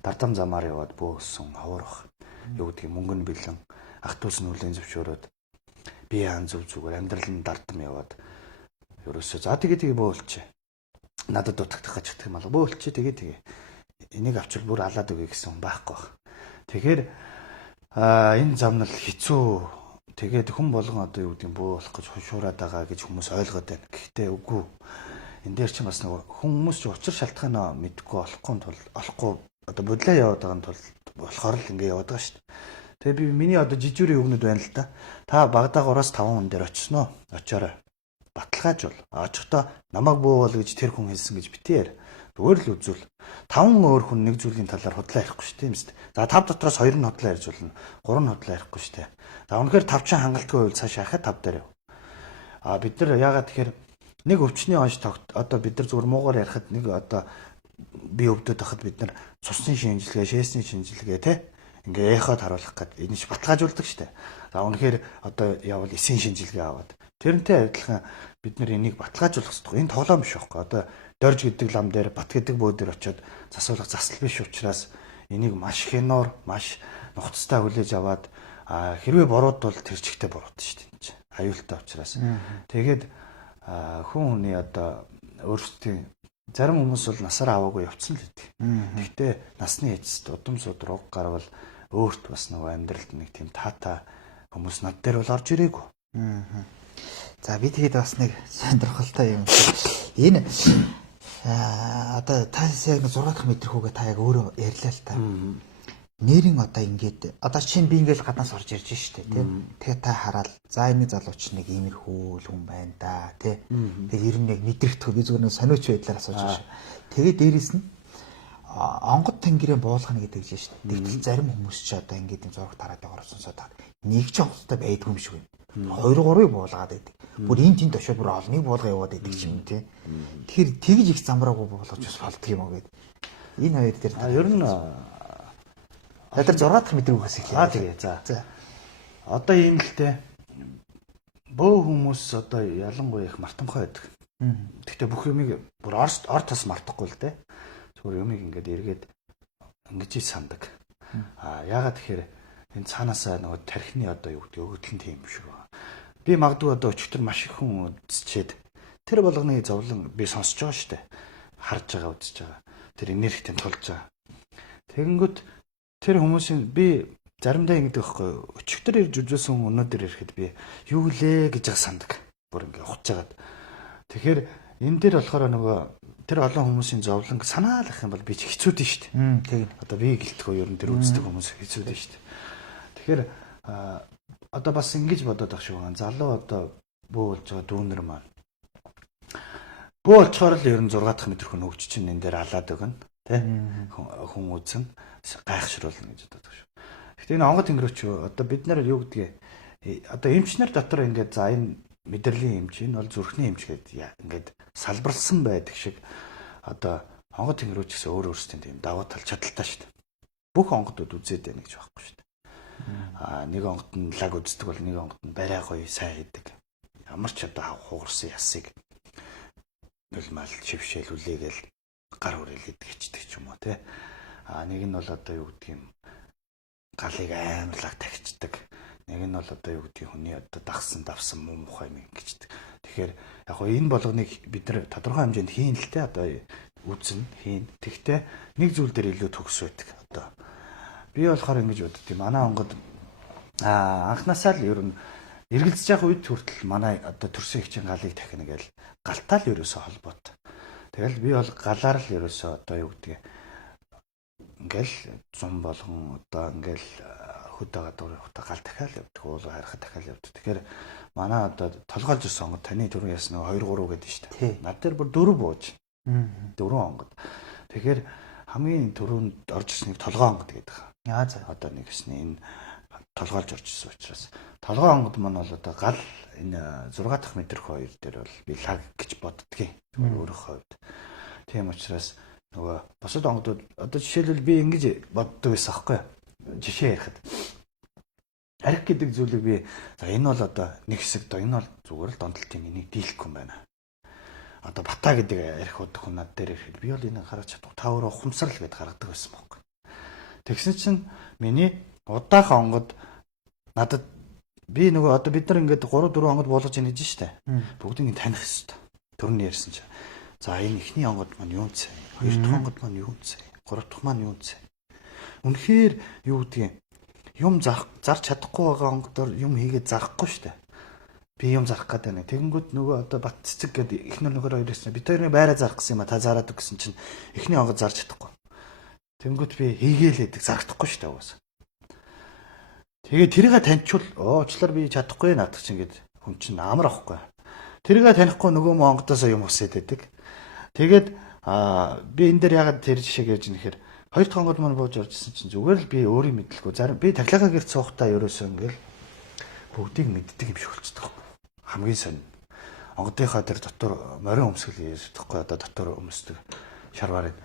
дардам замаар яваад бөөсөн ховорох юу гэдгийг мөнгөнд бэлэн ах дүүс нь хүлэн зөвшөөрөөд би хаан зүг зүгээр амьдрал нь дардам яваад ерөөсөө за тэгээ бөөлч надад дутагдах гэж хэлдэг юм аа бөөлч тэгээ энийг авчвал бүр алаад өгье гэсэн хүн байхгүй баг. Тэгэхээр энэ замнал хэцүү тэгээд хүн болгон одоо юу гэдэг нь бөө болох гэж хушуураад байгаа гэж хүмүүс ойлгоод байна. Гэхдээ үгүй энэ дээр чинь бас нэг хүмүүс ч учир шалтгаанаа мэдгүй олохгүй одоо бодлоо яваад байгаа тул болохоор л ингэ яваад байгаа шүү дээ. Тэгээ би миний одоо жижигүрийн өгнөд байна л да. Та Багдаагуураас 5 хүн дээр очино. Очоорой. Баталгаажвал. Очихдоо намайг буу бол гэж тэр хүн хэлсэн гэж битээр. Зүгээр л үзүүл. 5 өөр хүн нэг зүйлийн талаар худлаа ярихгүй шүү дээ юм шүү дээ. За 5 дотроос 2 нь худлаа ярьж болно. 3 нь худлаа ярихгүй шүү дээ. За үнэхээр 5 чинь хангалтгүй байвал цаашаа хахад 5 дээр яв. Бид нар яагаад тэгэхээр нэг өвчний онш одоо бид нар зүгээр муугаар ярихад нэг одоо би өвдөд байхад бид нар цусны шинжилгээ, шээсний шинжилгээ те ингээ эход харуулах гэдэг энэ ч баталгаажуулдаг шүү дээ. За үнэхээр одоо явал эсийн шинжилгээ аваад тэрнтэй адилхан бид нар энийг баталгаажуулах хэрэгтэй. Энэ тоглоом биш байхгүй. Одоо дорж гэдэг лам дээр бат гэдэг бөө дээр очиод засуулах засал биш учраас энийг маш хянуур, маш нухацтай хүлээж аваад хэрвээ буруудвал тэр чигтээ бурууд шүү дээ. Аюултай учраас. Тэгээд хүн хүний одоо өөрсдийн зарим хүмүүс бол насаараа аваагүй явцсан л гэдэг. Гэхдээ насны эцэст удам судраг гарвал өөрт бас нөгөө амьдралд нэг тийм таата хүмүүс над дээр бол орж ирээгүй. За би тэгээд бас нэг сонирхолтой юм. Энэ одоо та яг 6 дахь метр хүүгээ та яг өөрөө ярьлаа л та. нэрийн одоо ингээд одоо чинь би ингээд гаднаас орж ирж штэ тий. Тэгээ та хараад за энэ залууч нэг иймэрхүү л хүн байна да тий. Тэгээ ер нь яг мэдрэхтгүй би зүгээр нэг сониуч байдлаар асууж байгаа шүү. Тэгээ дээрэс нь онгод тэнгэрийн буулгана гэдэг чинь штэ. Тэгтэл зарим хүмүүс ч одоо ингээд юм зураг тараад байгаа сонсоод таа. Нэг ч онгодтой байдгүй юм шиг байна. 2-3-ыг буулгаад байдаг. Бүр энэ тийм тошоо бүр олныг буулгаа яваад байдаг юм тий. Тэгэхээр тэгж их замбраагүй болгож бас болдго юм уу гэдэг. Энэ хоёр дээр ер нь надад 6 дахь мэдрэгээс эхлэе. Тэгээ. За. Одоо ийм л те. Бөө хүмүүс одоо ялангуяа их мартамхай байдаг. Гэхдээ бүх юмыг бүр ор тас мартахгүй л те. Зүгээр юмыг ингээд эргээд ингэж сандаг. Яагаад тэгэхээр энэ цаанаасаа нөгөө тархины одоо юу гэдэг өгөгдөл нь тийм юм шиг байна. Би магадгүй одоо өчтөр маш их хүн үзчихэд тэр болгоны зовлон би сонсож байгаа шүү дээ. Харж байгаа, үзэж байгаа. Тэр энергитэй тулж байгаа. Тэгэнгүүт тэр хүмүүсийн би заримдаа ингэдэг байхгүй өчигдөр ирж үзсэн өнөөдөр ирэхэд би юу лээ гэж сандаг. Бүр ингээ ухаж жагаад. Тэгэхээр энэ дээр болохоор нөгөө тэр олон хүмүүсийн зовлон санаалах юм бол би ч хэцүүдэн шүү дээ. Тийм. Одоо би гэлтгөө ер нь тэр үздэг хүмүүс хэцүүдэн шүү дээ. Тэгэхээр одоо бас ингэж бодоод ах шүү ган залуу одоо бөө болж байгаа дүүнер маань бөө болчоор л ер нь 6 дахь метр хүн өгч чинь энэ дээр алаад өгнө тий хүн үзэн гайхшруулна гэж боддог шүү. Гэхдээ энэ онгод тэнгэрч одоо бид нар юу гэдгийг одоо эмчнэр дотор ингээд за энэ мэдрэлийн эмч энэ бол зүрхний эмч гэдэг ингээд салбарлсан байдаг шиг одоо онгод тэнгэрч гэсэн өөр өөрсдийн тийм давуу тал чадaltaа шүү дээ. Бүх онгодууд үзээд байна гэж байхгүй шүү дээ. Нэг онгод нь лаг үздэг бол нэг онгод нь барай гоё сайн хийдэг. Ямар ч одоо хугарсан ясыг нөлмал шившээл үлээгээл гар хүрээл идэгчдэг ч юм уу те. Нэг нь бол одоо юу гэдэг юм галыг амарлаг тагчдаг. Нэг нь бол одоо юу гэдэг хүний одоо давсан муу мухай юм ингэждэг. Тэгэхээр яг гоо энэ болгоныг бид нар тодорхой хэмжээнд хийн л те одоо үзнэ хийн. Тэгтээ нэг зүйл дээр илүү төгс байдаг одоо. Би болохоор ингэж боддог юм. Манай онгод анхнаасаа л ер нь эргэлзэж явах үед хүртэл манай одоо төрсөн ихчийн галыг тахина гээл галтаа л ерөөсө холбоотой. Тэгэл би бол галаар л ерөөсө одоо юу гэдгийг ингээл зам болгон одоо ингээл хөдөөгаа дуурайхтаа гал дахиад явдаг, уул харахад дахиад явдаг. Тэгэхээр манай одоо толгойлж ирсэн онгод таны түрүү ясна 2 3 гэдэг нь шүү дээ. Над дээр бүр 4 бууж. 4 онгод. Тэгэхээр хамгийн түрүүнд орж ирснийг толгой онгод гэдэг. За. Одоо нэг гэсний энэ толгойлж орж ирсэн учраас толгой онгод маань бол одоо гал энэ 6 дахь метрх хоёр дээр бол би лаг гэж боддгийн. Өөрийнхөө хувьд. Тийм учраас нөгөө бусад онгодууд одоо жишээлбэл би ингэж боддог байсан аахгүй юу? Жишээ ярихад арх гэдэг зүйлийг би за энэ бол одоо нэг хэсэг доо энэ бол зүгээр л донтолтын миний дийлэхгүй юм байна. Одоо бата гэдэг арх удах хүн над дээр ирэхэд би бол энийг хараач чадах та өөрөө ухамсарл гэдээ гаргадаг байсан байхгүй. Тэгсэн чинь миний удаахан онгод надад би нөгөө одоо бид нар ингээд 3 4 онгод болгож ийнэж штэ. Бүгдийг таних хэвээр. Төрний ярьсан чинь. За энэ ихний онгод маань юу цай? Хоёр дахь онгод маань юу цай? Гурав дахь маань юу цай? Үнэхээр юу гэдгийг юм зарч чадахгүй байгаа онгодоор юм хийгээд зарахгүй штэ. Би юм зарах гэдэг нэг. Тэгэнгүүт нөгөө одоо бат цэцэг гэдэг ихнэр нөхөр хоёр ирсэн. Бид хоёрын байраа зарах гэсэн юм а та зараад өгсөн чинь ихний онгод зарч чадахгүй. Тэгэнгүүт би хийгээлээдэг зарагдахгүй штэ угаасаа. Тэгээ тэрийгэ таньчвал уучлаар би чадахгүй наадах чинь гээд хүн чинь амар ахгүй. Тэрийгэ танихгүй нөгөө монгодоос юм өсөд байдаг. Тэгээд би энэ дээр ягаад тэр жишээг ярьж нэхэр хоёр дахь онгод маань бууж оржсэн чинь зүгээр л би өөрийн мэдлгүй зарим би тахлагаа гэрт суухтаа ерөөсөө ингээл бүгдийг мэддэг юм шиг болчихдог. Хамгийн сонь. Онгодынхаа тэр дотор морин өмсгөл ярьдаггүй одоо дотор өмсдөг шарварыг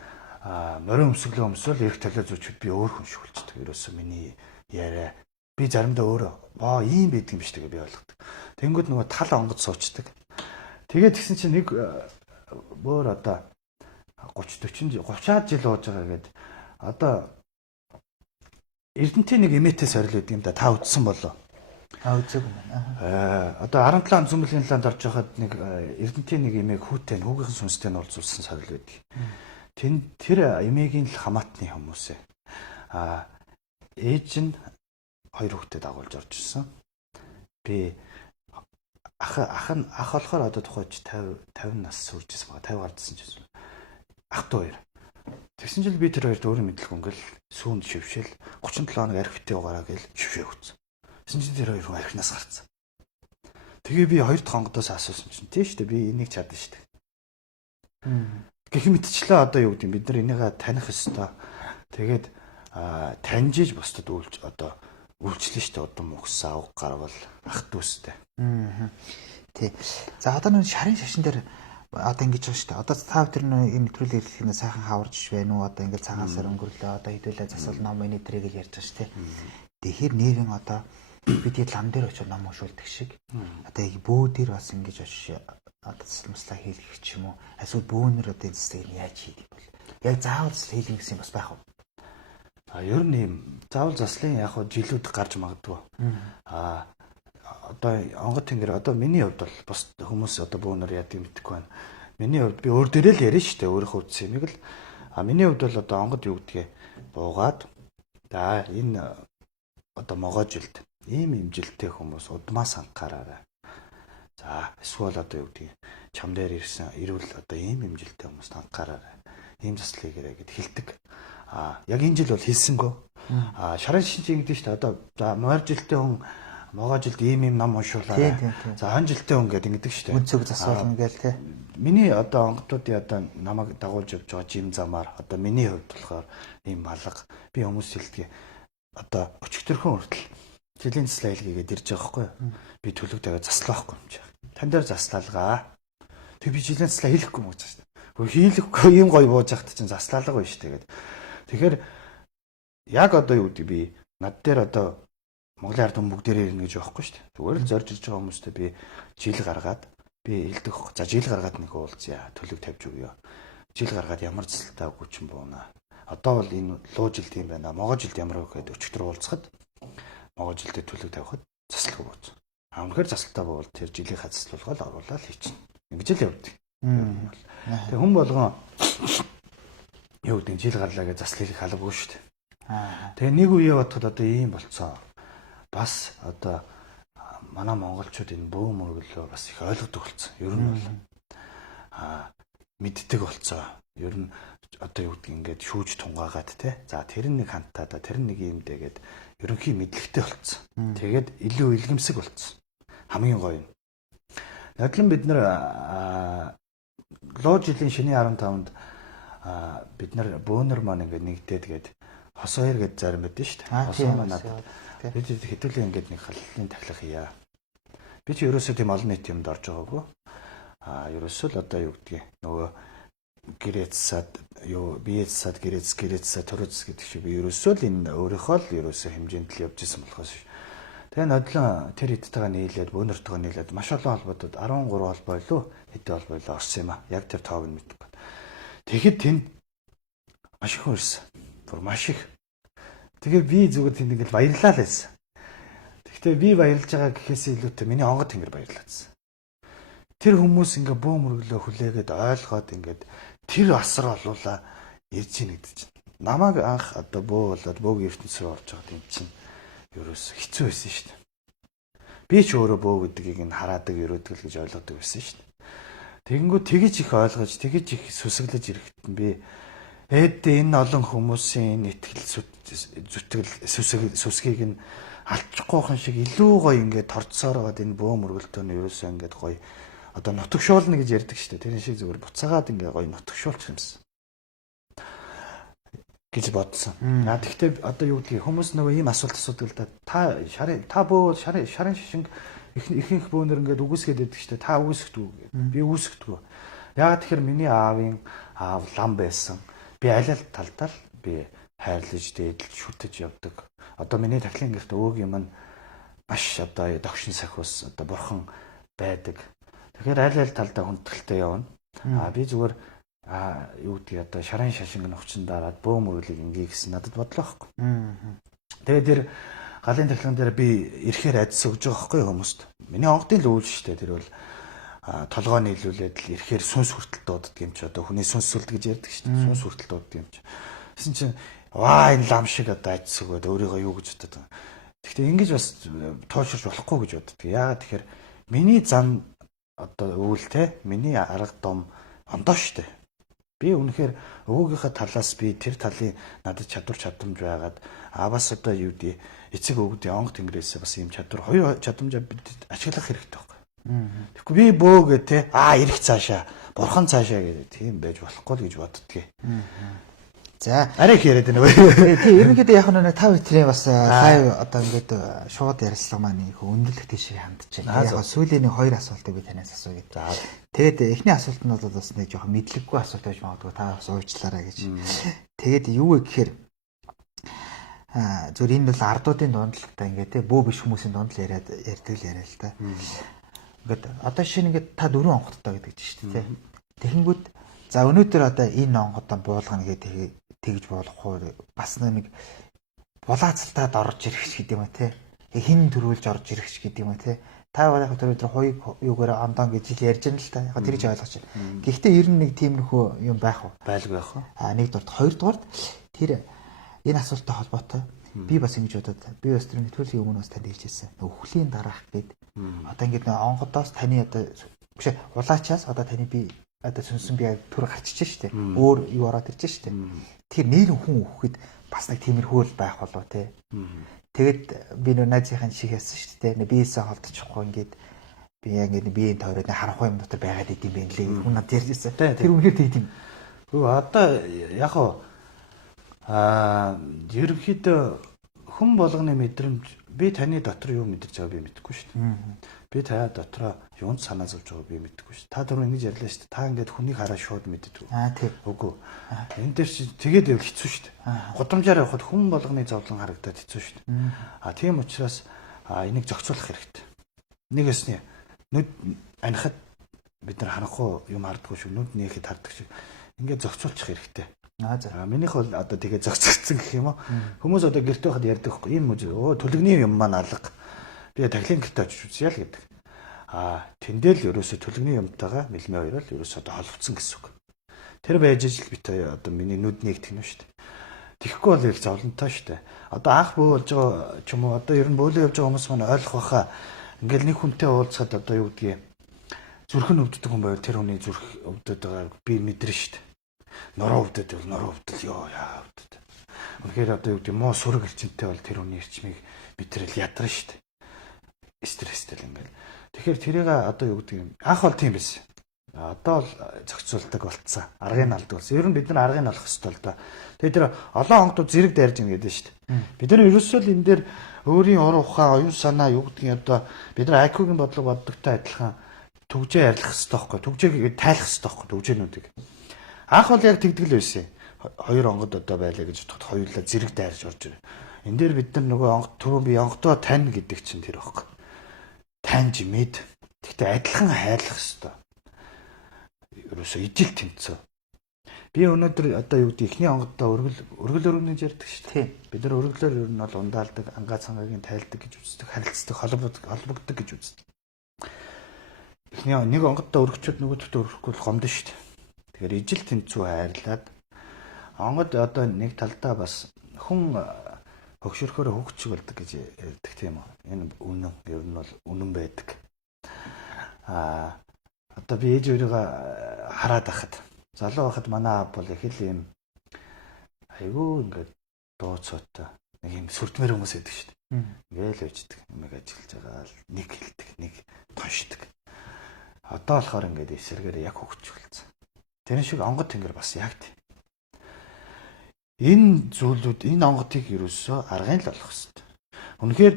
морин өмсгөлөө өмсвөл эрх талаа зүүчүүд би өөр хүн шиг болчихдог. Ерөөсөө миний яриа би заримдаа өөрөө ийм байдаг юм биш тэгээ би ойлгодог. Тэнгүүд нөгөө тал онгод суучдаг. Тэгээд тэгсэн чинь нэг өөр одоо 30 40 жил ууж байгаа гээд одоо Эрдэнтийн нэг эмээтэй сорил гэдэг юм да та үтсэн болоо. Үзег юм байна. Одоо 17 зүүмлийн ланд орж байхад нэг Эрдэнтийн нэг эмээг хүүтэй хүүгийн сүнстэй нь уулзуулсан сорил байдаг. Тэр эмээгийн л хамаатны хүмүүс ээж нь 2 хүүтэй дагуулж орж ирсэн. Би ах болохоор одоо тухайч 50 нас сүрж ирсэн байгаа 50 гардсан ч гэсэн ах トゥ хоёр Тэгсэн жил би тэр хоёрт өөрөө мэдлгүй ингээл сүүнд шившэл 37 хоног архивтээ угаараа гэл шившээ өгсөн. Тэгсэн чинь тэр хоёр хүн архинаас гарцсан. Тэгээ би хоёр дахь онгодоос асуусан чинь тийм шүү дээ би энийг чадна шүү дээ. Гэх мэтчлээ одоо юу гэдэг юм бид нар энийг таних ёстой. Тэгээд таньжиж бусдад үйлчлэн шүү дээ удам өгсөн авах гарвал ах дүүстэй. Тий. За одоо нэг шарын шашин дээр одоо ингэж байна шүү дээ. Одоо та бүхэн энэ нэвтрүүлэг хэлэхэд сайхан хаварж байна уу? Одоо ингээд цагаансаар өнгөрлөө. Одоо хэдүүлээ засал ном энэ төрийг л ярьж байгаа шүү дээ. Тэгэхээр нэрэн одоо бид лам дээр очиж ном уншуулдаг шиг. Одоо яг бөө дээр бас ингэж очиж одоо засалмслаа хийлгэх ч юм уу. Эсвэл бөөнөр одоо энэ заслыг яаж хийдэг бол. Яг заавал засал хийлгэх гэсэн бас байх уу? Ер нь юм заавал заслын яг жилүүд гарч магадгүй. Одоо онгод тэнгэр одоо миний хувьд бол бус хүмүүс одоо бөөнөр яадаг мэдэхгүй байна. Миний хувьд би өөр дээрээ л ярина шүү дээ. Өөрийнхөө үтс юмыг л. Миний хувьд бол одоо онгод юу гэдгээ буугаад за энэ одоо могоожилд ийм жилтэй хүмүүс удмаас анхаараарай. За эсвэл одоо юу гэдгийг чам дээр ирсэн ирүүл одоо ийм жилтэй хүмүүст анхаараарай. Ийм заслыг ирээ гэд хэлдэг. Яг энэ жил бол хэлсэнгөө. Шарын шинж ингэдэж шүү дээ. Одоо за морь жилтэй хүн могоо жилд ийм ном уншуулаарай. За хон жилтэй хүн гэдэг ингэдэг шүү дээ. Үнцөг засвал ингээл тий. Миний одоо онгодуудын одоо намайг дагуулж явж байгаа жим замаар одоо миний хувьд болохоор ийм малга би хүмүүс хэлдэг. Одоо өчигдөрхөн хүртэл жилийн заслаа хэлгээгээд ирж байгаа байхгүй юу? Би төлөв тавиад заслаахгүй юм чи. Тань дээр заслаалгаа. Тэг би жилийн заслаа хэлэхгүй юм гэж байна. Хөө хийлэхгүй ийм гоё бууж захт чинь заслаалга байна шүү дээ. Тэгэхээр яг одоо юу гэдэг би над дээр одоо Монголын ард түмэн бүгдээрээ ирнэ гэж байхгүй шүү дээ. Зүгээр л зорж ирж байгаа хүмүүстэй би жил гаргаад би хэлдэг. За жил гаргаад нэг уулзъя. Төлөв тавьж өгье. Жил гаргаад ямар засалтай үгүй ч юм буuna. Одоо бол энэ луу жилд юм байна. Могоо жилд ямар вэ гэхэд өчигдөр уулзахад могоо жилдээ төлөв тавихад заслах бууз. Үнэхээр засалтай бол тэр жилийнхаа заслуулгыг оруулаад хийчихнэ. Ингэж л явдаг. Тэг хүн болгон юу гэдэг жил гарлаа гэж заслыг халаагүй шүү дээ. Тэгээ нэг үе бодоход одоо ийм болцоо. Бас одоо манай монголчууд энэ бөө мөргөлөө бас их ойлгодог болсон. Ер нь бол мэддэг болцоо. Ер нь одоо юу гэдэг ингээд шүүж тунгаагаад те. За тэр нэг хантаа тэр нэг юмдээ гэд ерөнхий мэдлэгтэй болцсон. Тэгээд илүү илгэмсэг болцсон. Хамгийн гоё нь. Надлан бид нар лоо жилийн шөнийн 15-нд бид нар бөөнөр маань ингээд нэгдээд гээд хос хоёр гээд зарим байдсан шүү дээ. Хосоо маань надад бид хэдүүлээ ингээд нэг халлын тахлах хийя. Би ч ерөөсөө тийм олон нийт юмд орж байгаагүй. Ерөөсөө л одоо юу гэдгийг нөгөө гэрээцсад юу биецсад гэрээцсад төрөөц гэдэг шиг би ерөөсөө л энэ өөрийнхөө л ерөөсөө хэмжээнд л явж исэн болохоос. Тэгээ нодлон тэр хэдтэйгээ нийлээд бөөнөртэйгээ нийлээд маш олон холбоотод 13 холбоо илүү хэдэн холбоо илүү орсон юм аа. Яг тэр тоог нь мэдгүй. Тэгэхэд тэнд маш их хөрсөн. Бүр маш их. Тэгээ би зүгээр тэнд ингээл баярлалаа л байсан. Гэхдээ би баярлж байгаа гэхээс илүүтэй миний онгод тэнгэр баярлаадсан. Тэр хүмүүс ингээ бөө мөргөлөө хүлээгээд ойлгоод ингээд тэр асар олуула ирж ийн гэдэг чинь. Намайг анх одоо бөө болоод бөөгийн ертөнцөөр орж байгаа юм чинь ерөөс хэцүү байсан шүү дээ. Би ч өөрөө бөө гэдгийг нь хараадаг, өрөөдөг л гэж ойлгодог байсан шүү дээ. Тэгэнгүүт тэгэж их ойлгож, тэгэж их сүсэглэж ирэхэд нь би энэ олон хүмүүсийн итгэл зүтгэл сүсгийг нь алчихгүй хэн шиг илүү гоё ингээд торцоор байгаад энэ бөө мөргөлтөнд ерөөсөө ингээд гоё одоо нутагшуулна гэж ярьдаг шүү дээ. Тэр шиг зүгээр буцаагаад ингээ гоё нутагшуулчих юмсан гэж бодсон. Тэгэхдээ одоо юу гэдгийг хүмүүс нөгөө ийм асуулт асуудаг л да. Та бөө шарын шишинг ихэнх бөөнөр ингээд үгүйсгээд байдаг шүү дээ. Та үгүйсгдэг үү? Би үгүйсгдэг. Яагаад тэгэхээр миний аавын аав лам байсан. Би аль аль талдаа л би хайрлаж дээдлж шүтэж явдаг. Одоо миний тахлын гэрт өөг юм нь маш одоо догшин сахиус одоо бурхан байдаг. Тэгэхээр аль аль талдаа хүндэтгэлтэй явна. Би зүгээр юу гэдгийг одоо шарын шашинг нөхцөн дараад бөө мөрөлийг ингээ гэсэн надад бодлоо байхгүй. Тэгээд тэр галын тахлын дээр би ирэхээр адис өгж байгаа байхгүй хүмүүст. Миний онгодын л үйл шүү дээ. Тэр бол толгой нийлүүлээд л ирэхээр сүнс хүртэл дууддаг юм чи одоо хүний сүнс сүлд гэж ярьдаг шүү дээ. Сүнс хүртэл дууддаг юм чи. Гэсэн чинь энэ лам шиг одоо адис өгөөд өөрийгөө юу гэж боддог. Гэхдээ ингэж бас тооширч болохгүй гэж боддог. Яагаад тэгэхээр миний зам одоо өвөл те миний арга дом ондоо штэ. Би үнэхээр өвгийнхаа талаас би тэр талын надад чадамж байгаад бас одоо юу гэдэг эцэг өвгдийн онг тэнгэрээс бас ийм хоёр чадамжаа бид ашиглах хэрэгтэй байхгүй. Тэгэхгүй би бөөгээ те ирэх цаашаа бурхан цаашаа гэдэг тийм байж болохгүй л гэж боддгийг. За арай их яриад байна вэ? Тийм ерөнхийдөө яг нэг 5 өдрийн бас лайв одоо ингээд шууд ярилцлага маань их өндөрлөх тийшээ хандж байна. Яг сүүлийн 2 асуултыг би танаас асууя. За тэгээд эхний асуулт нь бол бас нэг жоохон мэдлэггүй асуулт байж магадгүй та бас уучлаарай гэж. Тэгээд юу вэ гэхээр зөв энэ бол ардуудын дундлагтай ингээд бөө биш хүмүүсийн дундал яриад ярьдаг л яриа л та. Ингээд одоо шинэ ингээд та 4 онгодтой гэдэг чинь шүү дээ. Тэгэнгүүт за өнөөдөр одоо энэ онгодоо буулгана гэдэг тэгж болохгүй бас нэг булаацалтаад орж ирэх гэдэг юм те хин төрүүлж орж ирэх гэдэг юм те та яг тэр хоёрыг юугаар ондон гэж ярьж байна л та яг тэрийг ойлгож байна. Гэхдээ ер нь нэг тиймэрхүү юм байх уу? Байлгүй байх уу? Нэгдүгээр хоёрдугаар тэр энэ асуулттай холбоотой би бас ингэж бодоод би бас тэр нэвтрүүлгийн өмнө бас танд хэлжсэн. Өвхлийн дараах гэдэг одоо ингэж онгодоос таны одоо биш улаачаас одоо таны би одоо сүнсэн би төр гарчиж штэ өөр юу ороод ирж штэ тэр нэр хүн өөхөд бас нэг тиймэрхүү л байх болов те тэгэд би нөө найзынхаа шиг яасан штэ те биесээ холдчихгүй ингээд би яг ингээд биеийн тойроод харанхуй юм дотор байгаад идэм бэ лээ хүн над ярьжсэн тэр үнээр тэгдэм одоо яг ерөнхийдөө хүн болгоны мэдрэмж би таны дотор юу мэдэрч байгааг би мэдэхгүй шүү дээ. Би та дотроо юунд санаа зовж байгааг би мэдэхгүй шүү дээ. Та түрүү ингэж ярьлаа шүү дээ. Та ингээд хүнийг хараа шууд мэддэг. Тийм. Үгүй. Энэ дээр чи тэгээд байвал хэцүү шүү дээ. Гудамжаар явхад хүн болгоны зовлон харагдаад хэцүү шүү дээ. Тийм учраас энийг зохицуулах хэрэгтэй. Нэг ясны нүд анихад бид нар харахгүй юм хардггүй шүү. Нүд нээхэд хардаг шиг ингээд зохицуулчих хэрэгтэй. Минийх бол одоо тэгээ зогцогдсон гэх юм уу. Хүмүүс одоо гэрте байхад ярьдаг байхгүй. Ийм төлөвний юм маань алга. Би тахилын гэрте очиж үзье л гэдэг. Тэндэл ерөөсө төлөвний юмтайгаа мэлмээ хоёр л ерөөсө одоо холбогдсон гэсэн үг. Тэр байж ижил бит одоо миний нүд нэгтгэх нь шүү дээ. Тэгэхгүй бол их зовлонтой шүү дээ. Одоо анх бөө болж байгаа ч юм уу одоо ер нь бөөлөө явж байгаа хүмүүс маань ойлгох байхаа. Ингээл нэг хүнтэй уулзахад одоо юу гэдгийг зүрх нь өвддөг хүн байвал тэр хүний зүрх өвдөд байгааг би мэдэрнэ шүү дээ. Нороо өвдөд ёо яа өвдөд. Үнэхээр одоо юу гэдэг муу сүрэг элчинтэй бол тэр хүний эрчмийг битрэл ядарна шүү дээ. Стресстэй л ингээл. Тэгэхээр тэрийг одоо юу гэдэг анх бол тийм байсан. Одоо л зохицуулдаг болцсон. Аргыг алдуулсан. Ер нь бид нар аргыг олох хэрэгтэй л да. Тэгээд тэр олон онгодууд зэрэг дайрж ийн гэдэг шүү дээ. Бид нар ерөөсөө л энэ дээр өөрийн ур ухаан, оюун санаа юу гэдгийг одоо бид нар IQ-гийн бодлого боддогтой адилхан төгжээ арилгах хэрэгтэй байхгүй. Төгжээг тайлах хэрэгтэй байхгүй төгжээнүүдийг. Анх бол яг тэгдэг л байсан. Хоёр онгод одоо байлаа гэж бодоход хоёулаа зэрэг дайрж орж ирээ. Энд дээр бид нар нөгөө онгод түрүү би онгодоо тань гэдэг чинь тэр байхгүй. Таньж мэд. Гэхдээ адилхан хайрлах хэрэгтэй. Ерөөсөө ижил тэмцээ. Би өнөөдөр одоо юу гэдэг ихний онгодоо өргөл өргөнөж ярьдаг шүү дээ. Бид нар өргөлөөр ер нь бол ундаалдаг, ангаа цангагийн тайлдаг гэж үздэг, харилцдаг, холбогддог гэж үздэг. Ихний нэг онгодоо өргөчөд нөгөөдөлтөө өргөхгүй бол гомдно шүү дээ. Тэгэхээр ижил тэнцүү хайрлаад онгод одоо нэг талдаа бас хүн хөгшөрөхөөр хөгжиг болдог гэж ярьдаг тийм үү. Энэ үнэн ер нь бол үнэн байдаг. Одоо би ээж өөрийгөө хараад байхад залуу байхад манай аав бол их л юм айгүй ингээд дууцоотой нэг юм сүрдмэр хүмүүс байдаг шүү дээ. Ингээл явждаг. Юмэг ажиллаж байгаа л нэг хэлдэг, нэг тоншдог. Одоо болохоор ингээд эсэргээр яг хөгжиж болсон. Тэр шиг онгод тэнгэр бас яг тийм. Энэ зүйлүүд энэ онгодыг ерөөсөө аргын л олох хэрэгтэй. Үнэхээр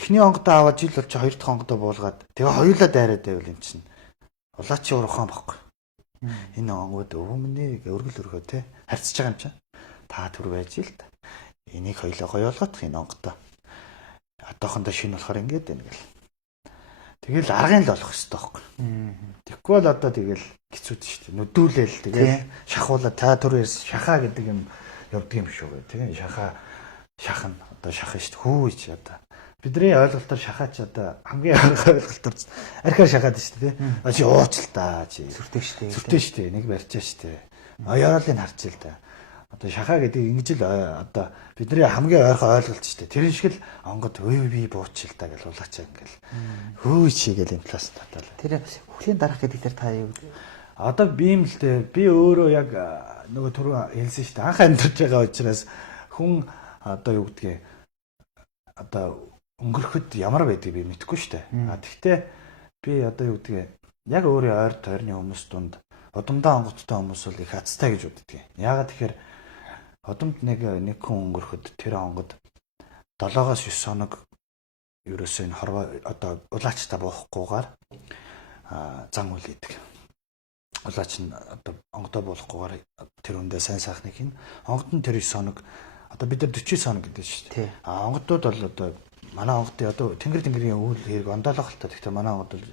эхний онгодоо аваад жил болж хоёр дахь онгодоо буулгаад тэгээ хоёулаа дайраад байвал эн чинь улаачи урахаан баггүй. Энэ онгод өвөмний өргөл өргөө те харьцаж байгаа юм чинь. Та түр байж л та. Энийг хоёулаа гоё болгох энэ онгодоо. Одоохондоо шинэ болохоор ингээд байна гэл. Тэгэл аргын л олох хэрэгтэй байхгүй. Тэгэхгүй бол одоо тэгэл хэцүүд шүү дээ. Нүдүүлээл тэгээ шахуулаа та түр ярьсан шахаа гэдэг юм явдаг юм шүү гэ. Тэгээ шахан одоо шахах шүү дээ. Хөөж одоо бидний ойлголтоор шахаач одоо хамгийн арга ойлголтоор архиар шахаад шүү дээ. Чи ууч л та чи сүртэй шүү дээ. Сүртэй шүү дээ. Нэг барьчаа шүү дээ. Оёолыг харж л да. Одоо шахаа гэдэг ингэж л одоо бидний хамгийн ойрхон ойлголт шүү дээ. Тэр шиг л онгод би бууч л та гэж улаачаа ингээл хөөж чигээл инфляц татал. Тэр өхлийн дарах гэдэг дээр та юу Одоо би юм л дээ. Би өөрөө яг нөгөө түрүү хэлсэн шүү дээ. Анх амьдарч байгаа учраас хүн одоо юу гэдгийг одоо өнгөрөхөд ямар байдгийг би мэдэхгүй шүү дээ. Тэгвэл би одоо юу гэдгийг яг өөрийн ойр тойрны хүмүүс дунд удамдаа онгоцтой хүмүүс бол их хацтай гэж боддөг. Яагаад тэгэхээр удамд нэг хүн өнгөрөхөд тэр онгод 7-9 хоног ерөөсөө энэ хорвоо одоо улаачтай буухгүйгээр зан үйл идэг. Улаач нь одоо онгодоо болохгүйгээр тэр үндэ сайн сайхныг хийн. Онгод нь тэр 9 хоног одоо бид нар 49 хоног гэдэг шүү дээ. Онгодууд бол одоо манай онгодын одоо тэнгэрийн үйл хэрэг ондоолох л та. Гэхдээ манай онгод бол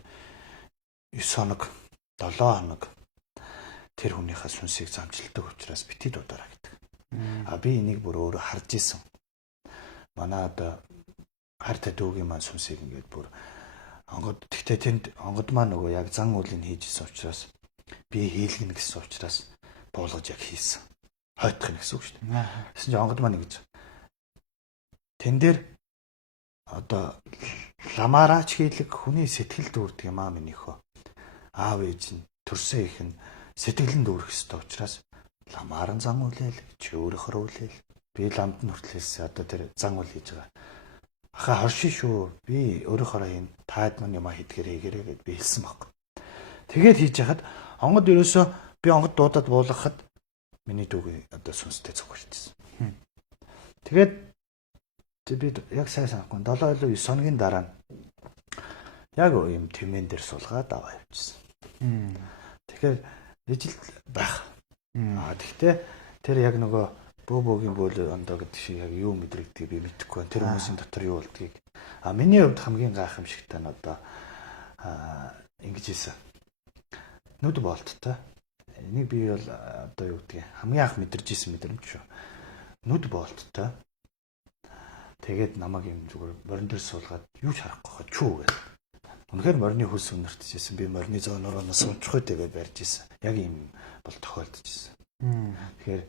9 хоног 7 хоног тэр хүнийхээ сүнсийг замжилдаг учраас бити дуудаараа гэдэг. Би энийг бүр өөрөө харж исэн. Манай одоо хартай дүүгийн маань сүнсийг ингээд бүр онгод тэгтээ тэнд онгод маань нөгөө яг зан үйлийг хийжсэн учраас би хийлгэнэ гэсэн учраас буулгаж яг хийсэн. Хойтох нь гэсэн үг шүү дээ. Тэсэн чинь онгод маань ингэж тэн дээр одоо ламаараач хийлэг хүний сэтгэл дүүрдэг юм аа минийхөө. Аав ээж нь төрсөн их нь сэтгэлэн дүүрэх ёстой учраас ламаар нь зан үлээл чи өөрөөр үлээл би ламд нь хүртлээсээ одоо тэр зан үйл хийж байгаа. Ахаа хоршин шүү би өөрөөр хийн таад мань юм хийдгэрээ гэрээ гэд би хэлсэн байхгүй. Тэгээд хийж яхад онгод ерөөсөө би онгод дуудаад буулгахад миний дүүгийн одоо сүнстэй цогшчихсан. Тэгээд би яг сайн санахгүй 7 илүү 9 хоногийн дараа яг юм тэмэн дээр суулгаад аваа явчихсан. Тэгэхээр ижил байх. Тэгтээ тэр яг нөгөө бөөгийн бөөл ондоо гэдэг шиг яг юу мэдрэгдгийг би мэдэхгүй байна. Тэр хүмүүсийн дотор юу болдгийг. Миний хувьд хамгийн гайхамшигтай нь одоо ингэж ийсэн. Нүд болттой. Энийг би бол одоо юу гэдгийг хамгийн анх мэдэрч ийсэн мэдрэмж шүү. Нүд болттой. Тэгээд намайг юм зүгээр морин дээр суулгаад юу ч харахгүй хаа чүү гэдэг. Үнэхээр морины хөлс өнөртөжсэн. Би морины зооноор суучих үедээ гэж барьж ийсэн. Яг юм бол тохиолдож ийсэн. Тэгэхээр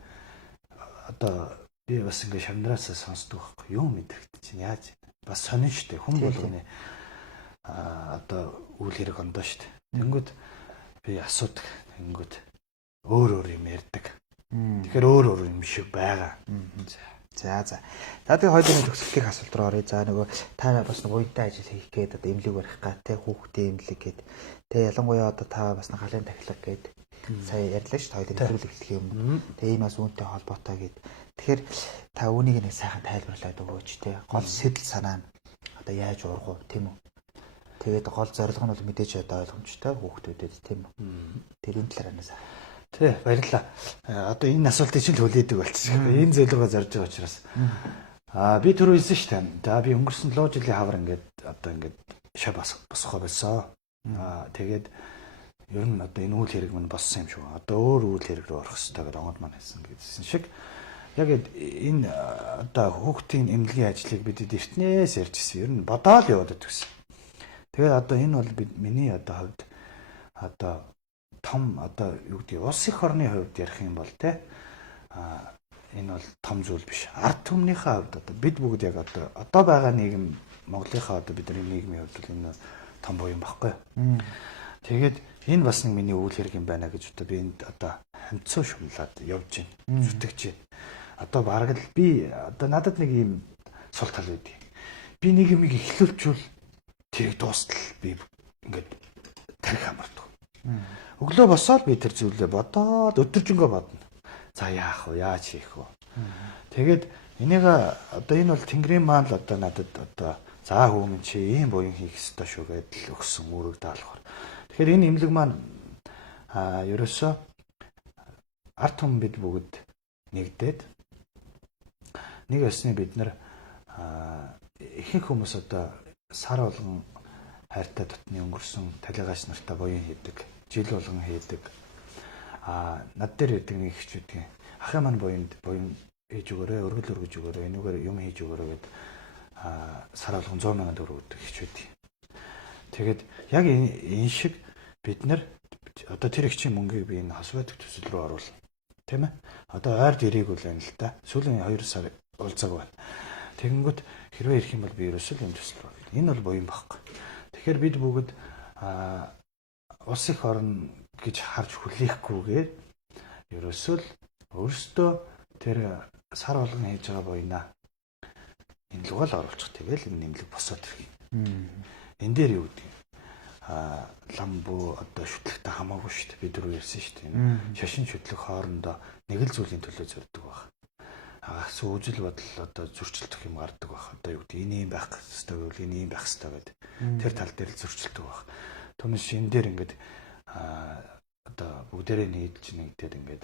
одоо би бас ингэ шамдраасаа сонсдог байхгүй юу мэдрэгдэж чинь яаж бас сонин штэ хүн болгоны одоо үйл хэрэг ондоо штэ. Тэнгүүд би асуудаг. Тэнгүүд өөр юм ярьдаг. Тэгэхээр өөр юм шиг байгаа. За. За тэгээ хоёулын төгсгөлийн асуулт руу оръё. За нөгөө та бас нөгөө уянтай ажил хийх гээд одоо эмнэлэг барих га те хүүхдийн эмнэлэг гээд тэгээ ялангуяа одоо та бас галын тахилга гээд сая ярьлаа шүү дээ. Хоёулын нэвтрүүлэг эхлэх юм. Тэгээ энэ бас үүнтэй холбоотой гээд тэгэхээр та үүнийг нэг сайхан тайлбарлаад өгөөч те. Гол сэтэл санаа нь одоо яаж урах вэ тийм үү? Тэгээд гол зорилго нь бол мэдээж одоо ойлгомжтой хүүхдүүдэд тийм үү? Тэрийн талаар нэ сайхан. Тий, баярлалаа. Одоо энэ асуултыг чинь хүлээдэг болчихсон. Энэ зөвлөгөө зорж байгаа учраас. Би түрүү хэлсэн шүү дээ. За би өнгөрсөн луу жилийн хавар ингээд одоо ингээд шав босгоо байсан. Тэгээд ер нь одоо энэ үйл хэрэг мань болсон юм шүү. Одоо өөр үйл хэрэг рүү орох хэрэгтэй гэдэг онгод маань хэлсэн гэсэн шиг. Яг энэ одоо хүүхдийн эмнэлгийн ажлыг бид эртнээс ярьжсэн. Ер нь бодоол яваад өгсөн. Тэгээд одоо энэ бол миний одоо хувьд одоо том одоо юу гэдэг улс их орны хувьд ярих юм бол те энэ бол том зүйл биш. Ард түмнийхээ хувьд одоо бид бүгд яг одоо байгаа нийгэм Монголынхаа одоо бидний нийгмийн хувьд энэ том буян баггүй. Тэгээд энэ бас нэг миний үйл хэрэг юм байна гэж одоо би энд одоо хамтсуу шумлаад явж байна. Зүтгэж байна. Одоо бараг л би одоо надад нэг юм сул тал үүдий. Би нэг юм эхлүүлчихвэл тэрийг дуустал би ингээд тарих амардаг. Өглөө босоод би тэр зүйлээ бодоод өдөржингөө бодно. За яах вэ? Яаж хийх вэ? Тэгээд энийг одоо энэ бол Тэнгэрийн маань л одоо надад одоо за хүмүүс чи ийм буян хийх ёстой шүү гэдэл өгсөн үүрэг даалгавар. Тэгэхээр энэ имлэг маань ерөөсөө арт хүн бид бүгд нэгдээд нэг ясны бид нар ихэнх хүмүүс одоо сар болгон хайртай дотны өнгөрсөн талигаач нартай буян хийдэг. Жил болгон хийдэг. Над дээр ирдэг нэг ихчүүд гэх ахын маань буян хийж өгөөрэй, өргөл өргөж өгөөрэй, энүүгээр юм хийж өгөөрэй гэд сар болгон 100 сая төгрөг өгдөг ихчүүд. Тэгээд яг энэ шиг бид нар одоо тэр ихчийн мөнгийг би энэ хас байдаг төсөл рүү оруулна. Тийм ээ? Одоо ойрд ирээгүй л байна л да. Сүүлийн 2 сар уулзааг байна. Тэгэнгүүт хэрвээ ирэх юм бол би ерөөсөө энэ төсөл рүү. Энэ бол буян багхгүй. Тэгэхээр бид бүгд улс их орн гэж харж хүлээхгүйгээр ерөөсөө л өөрөөсөө тэр сар болгон хийж байгаа буйна энэ лугаал оруулчих. Тэгэл энэ нэмлэг босоод ирэх. Энэ дээр юу гэдэг ламбу одоо шүтлэгтэй хамаагүй шүү дээ. Бид түрүү ярьсан шүү дээ. Шашин шүтлэг хоорондоо нэг л зүйлийн төлөө зорддог баг. Агаас үжил бодол одоо зөрчилдөх юм гардаг баг. Одоо юу гэдэг энэ юм байх хэрэгтэй гэвэл энэ юм байх хэрэгтэй гэдэг. Тэр тал дээр л зөрчилдөг баг. Түүнээс энэ дээр ингээд одоо бүгдээрээ нийлж нэгдээд ингээд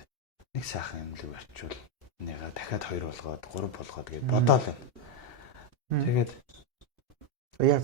нэг сайхан юм л барьчвал нэга дахиад 2 болгоод 3 болгоод гэж бодоол. Тэгээд яг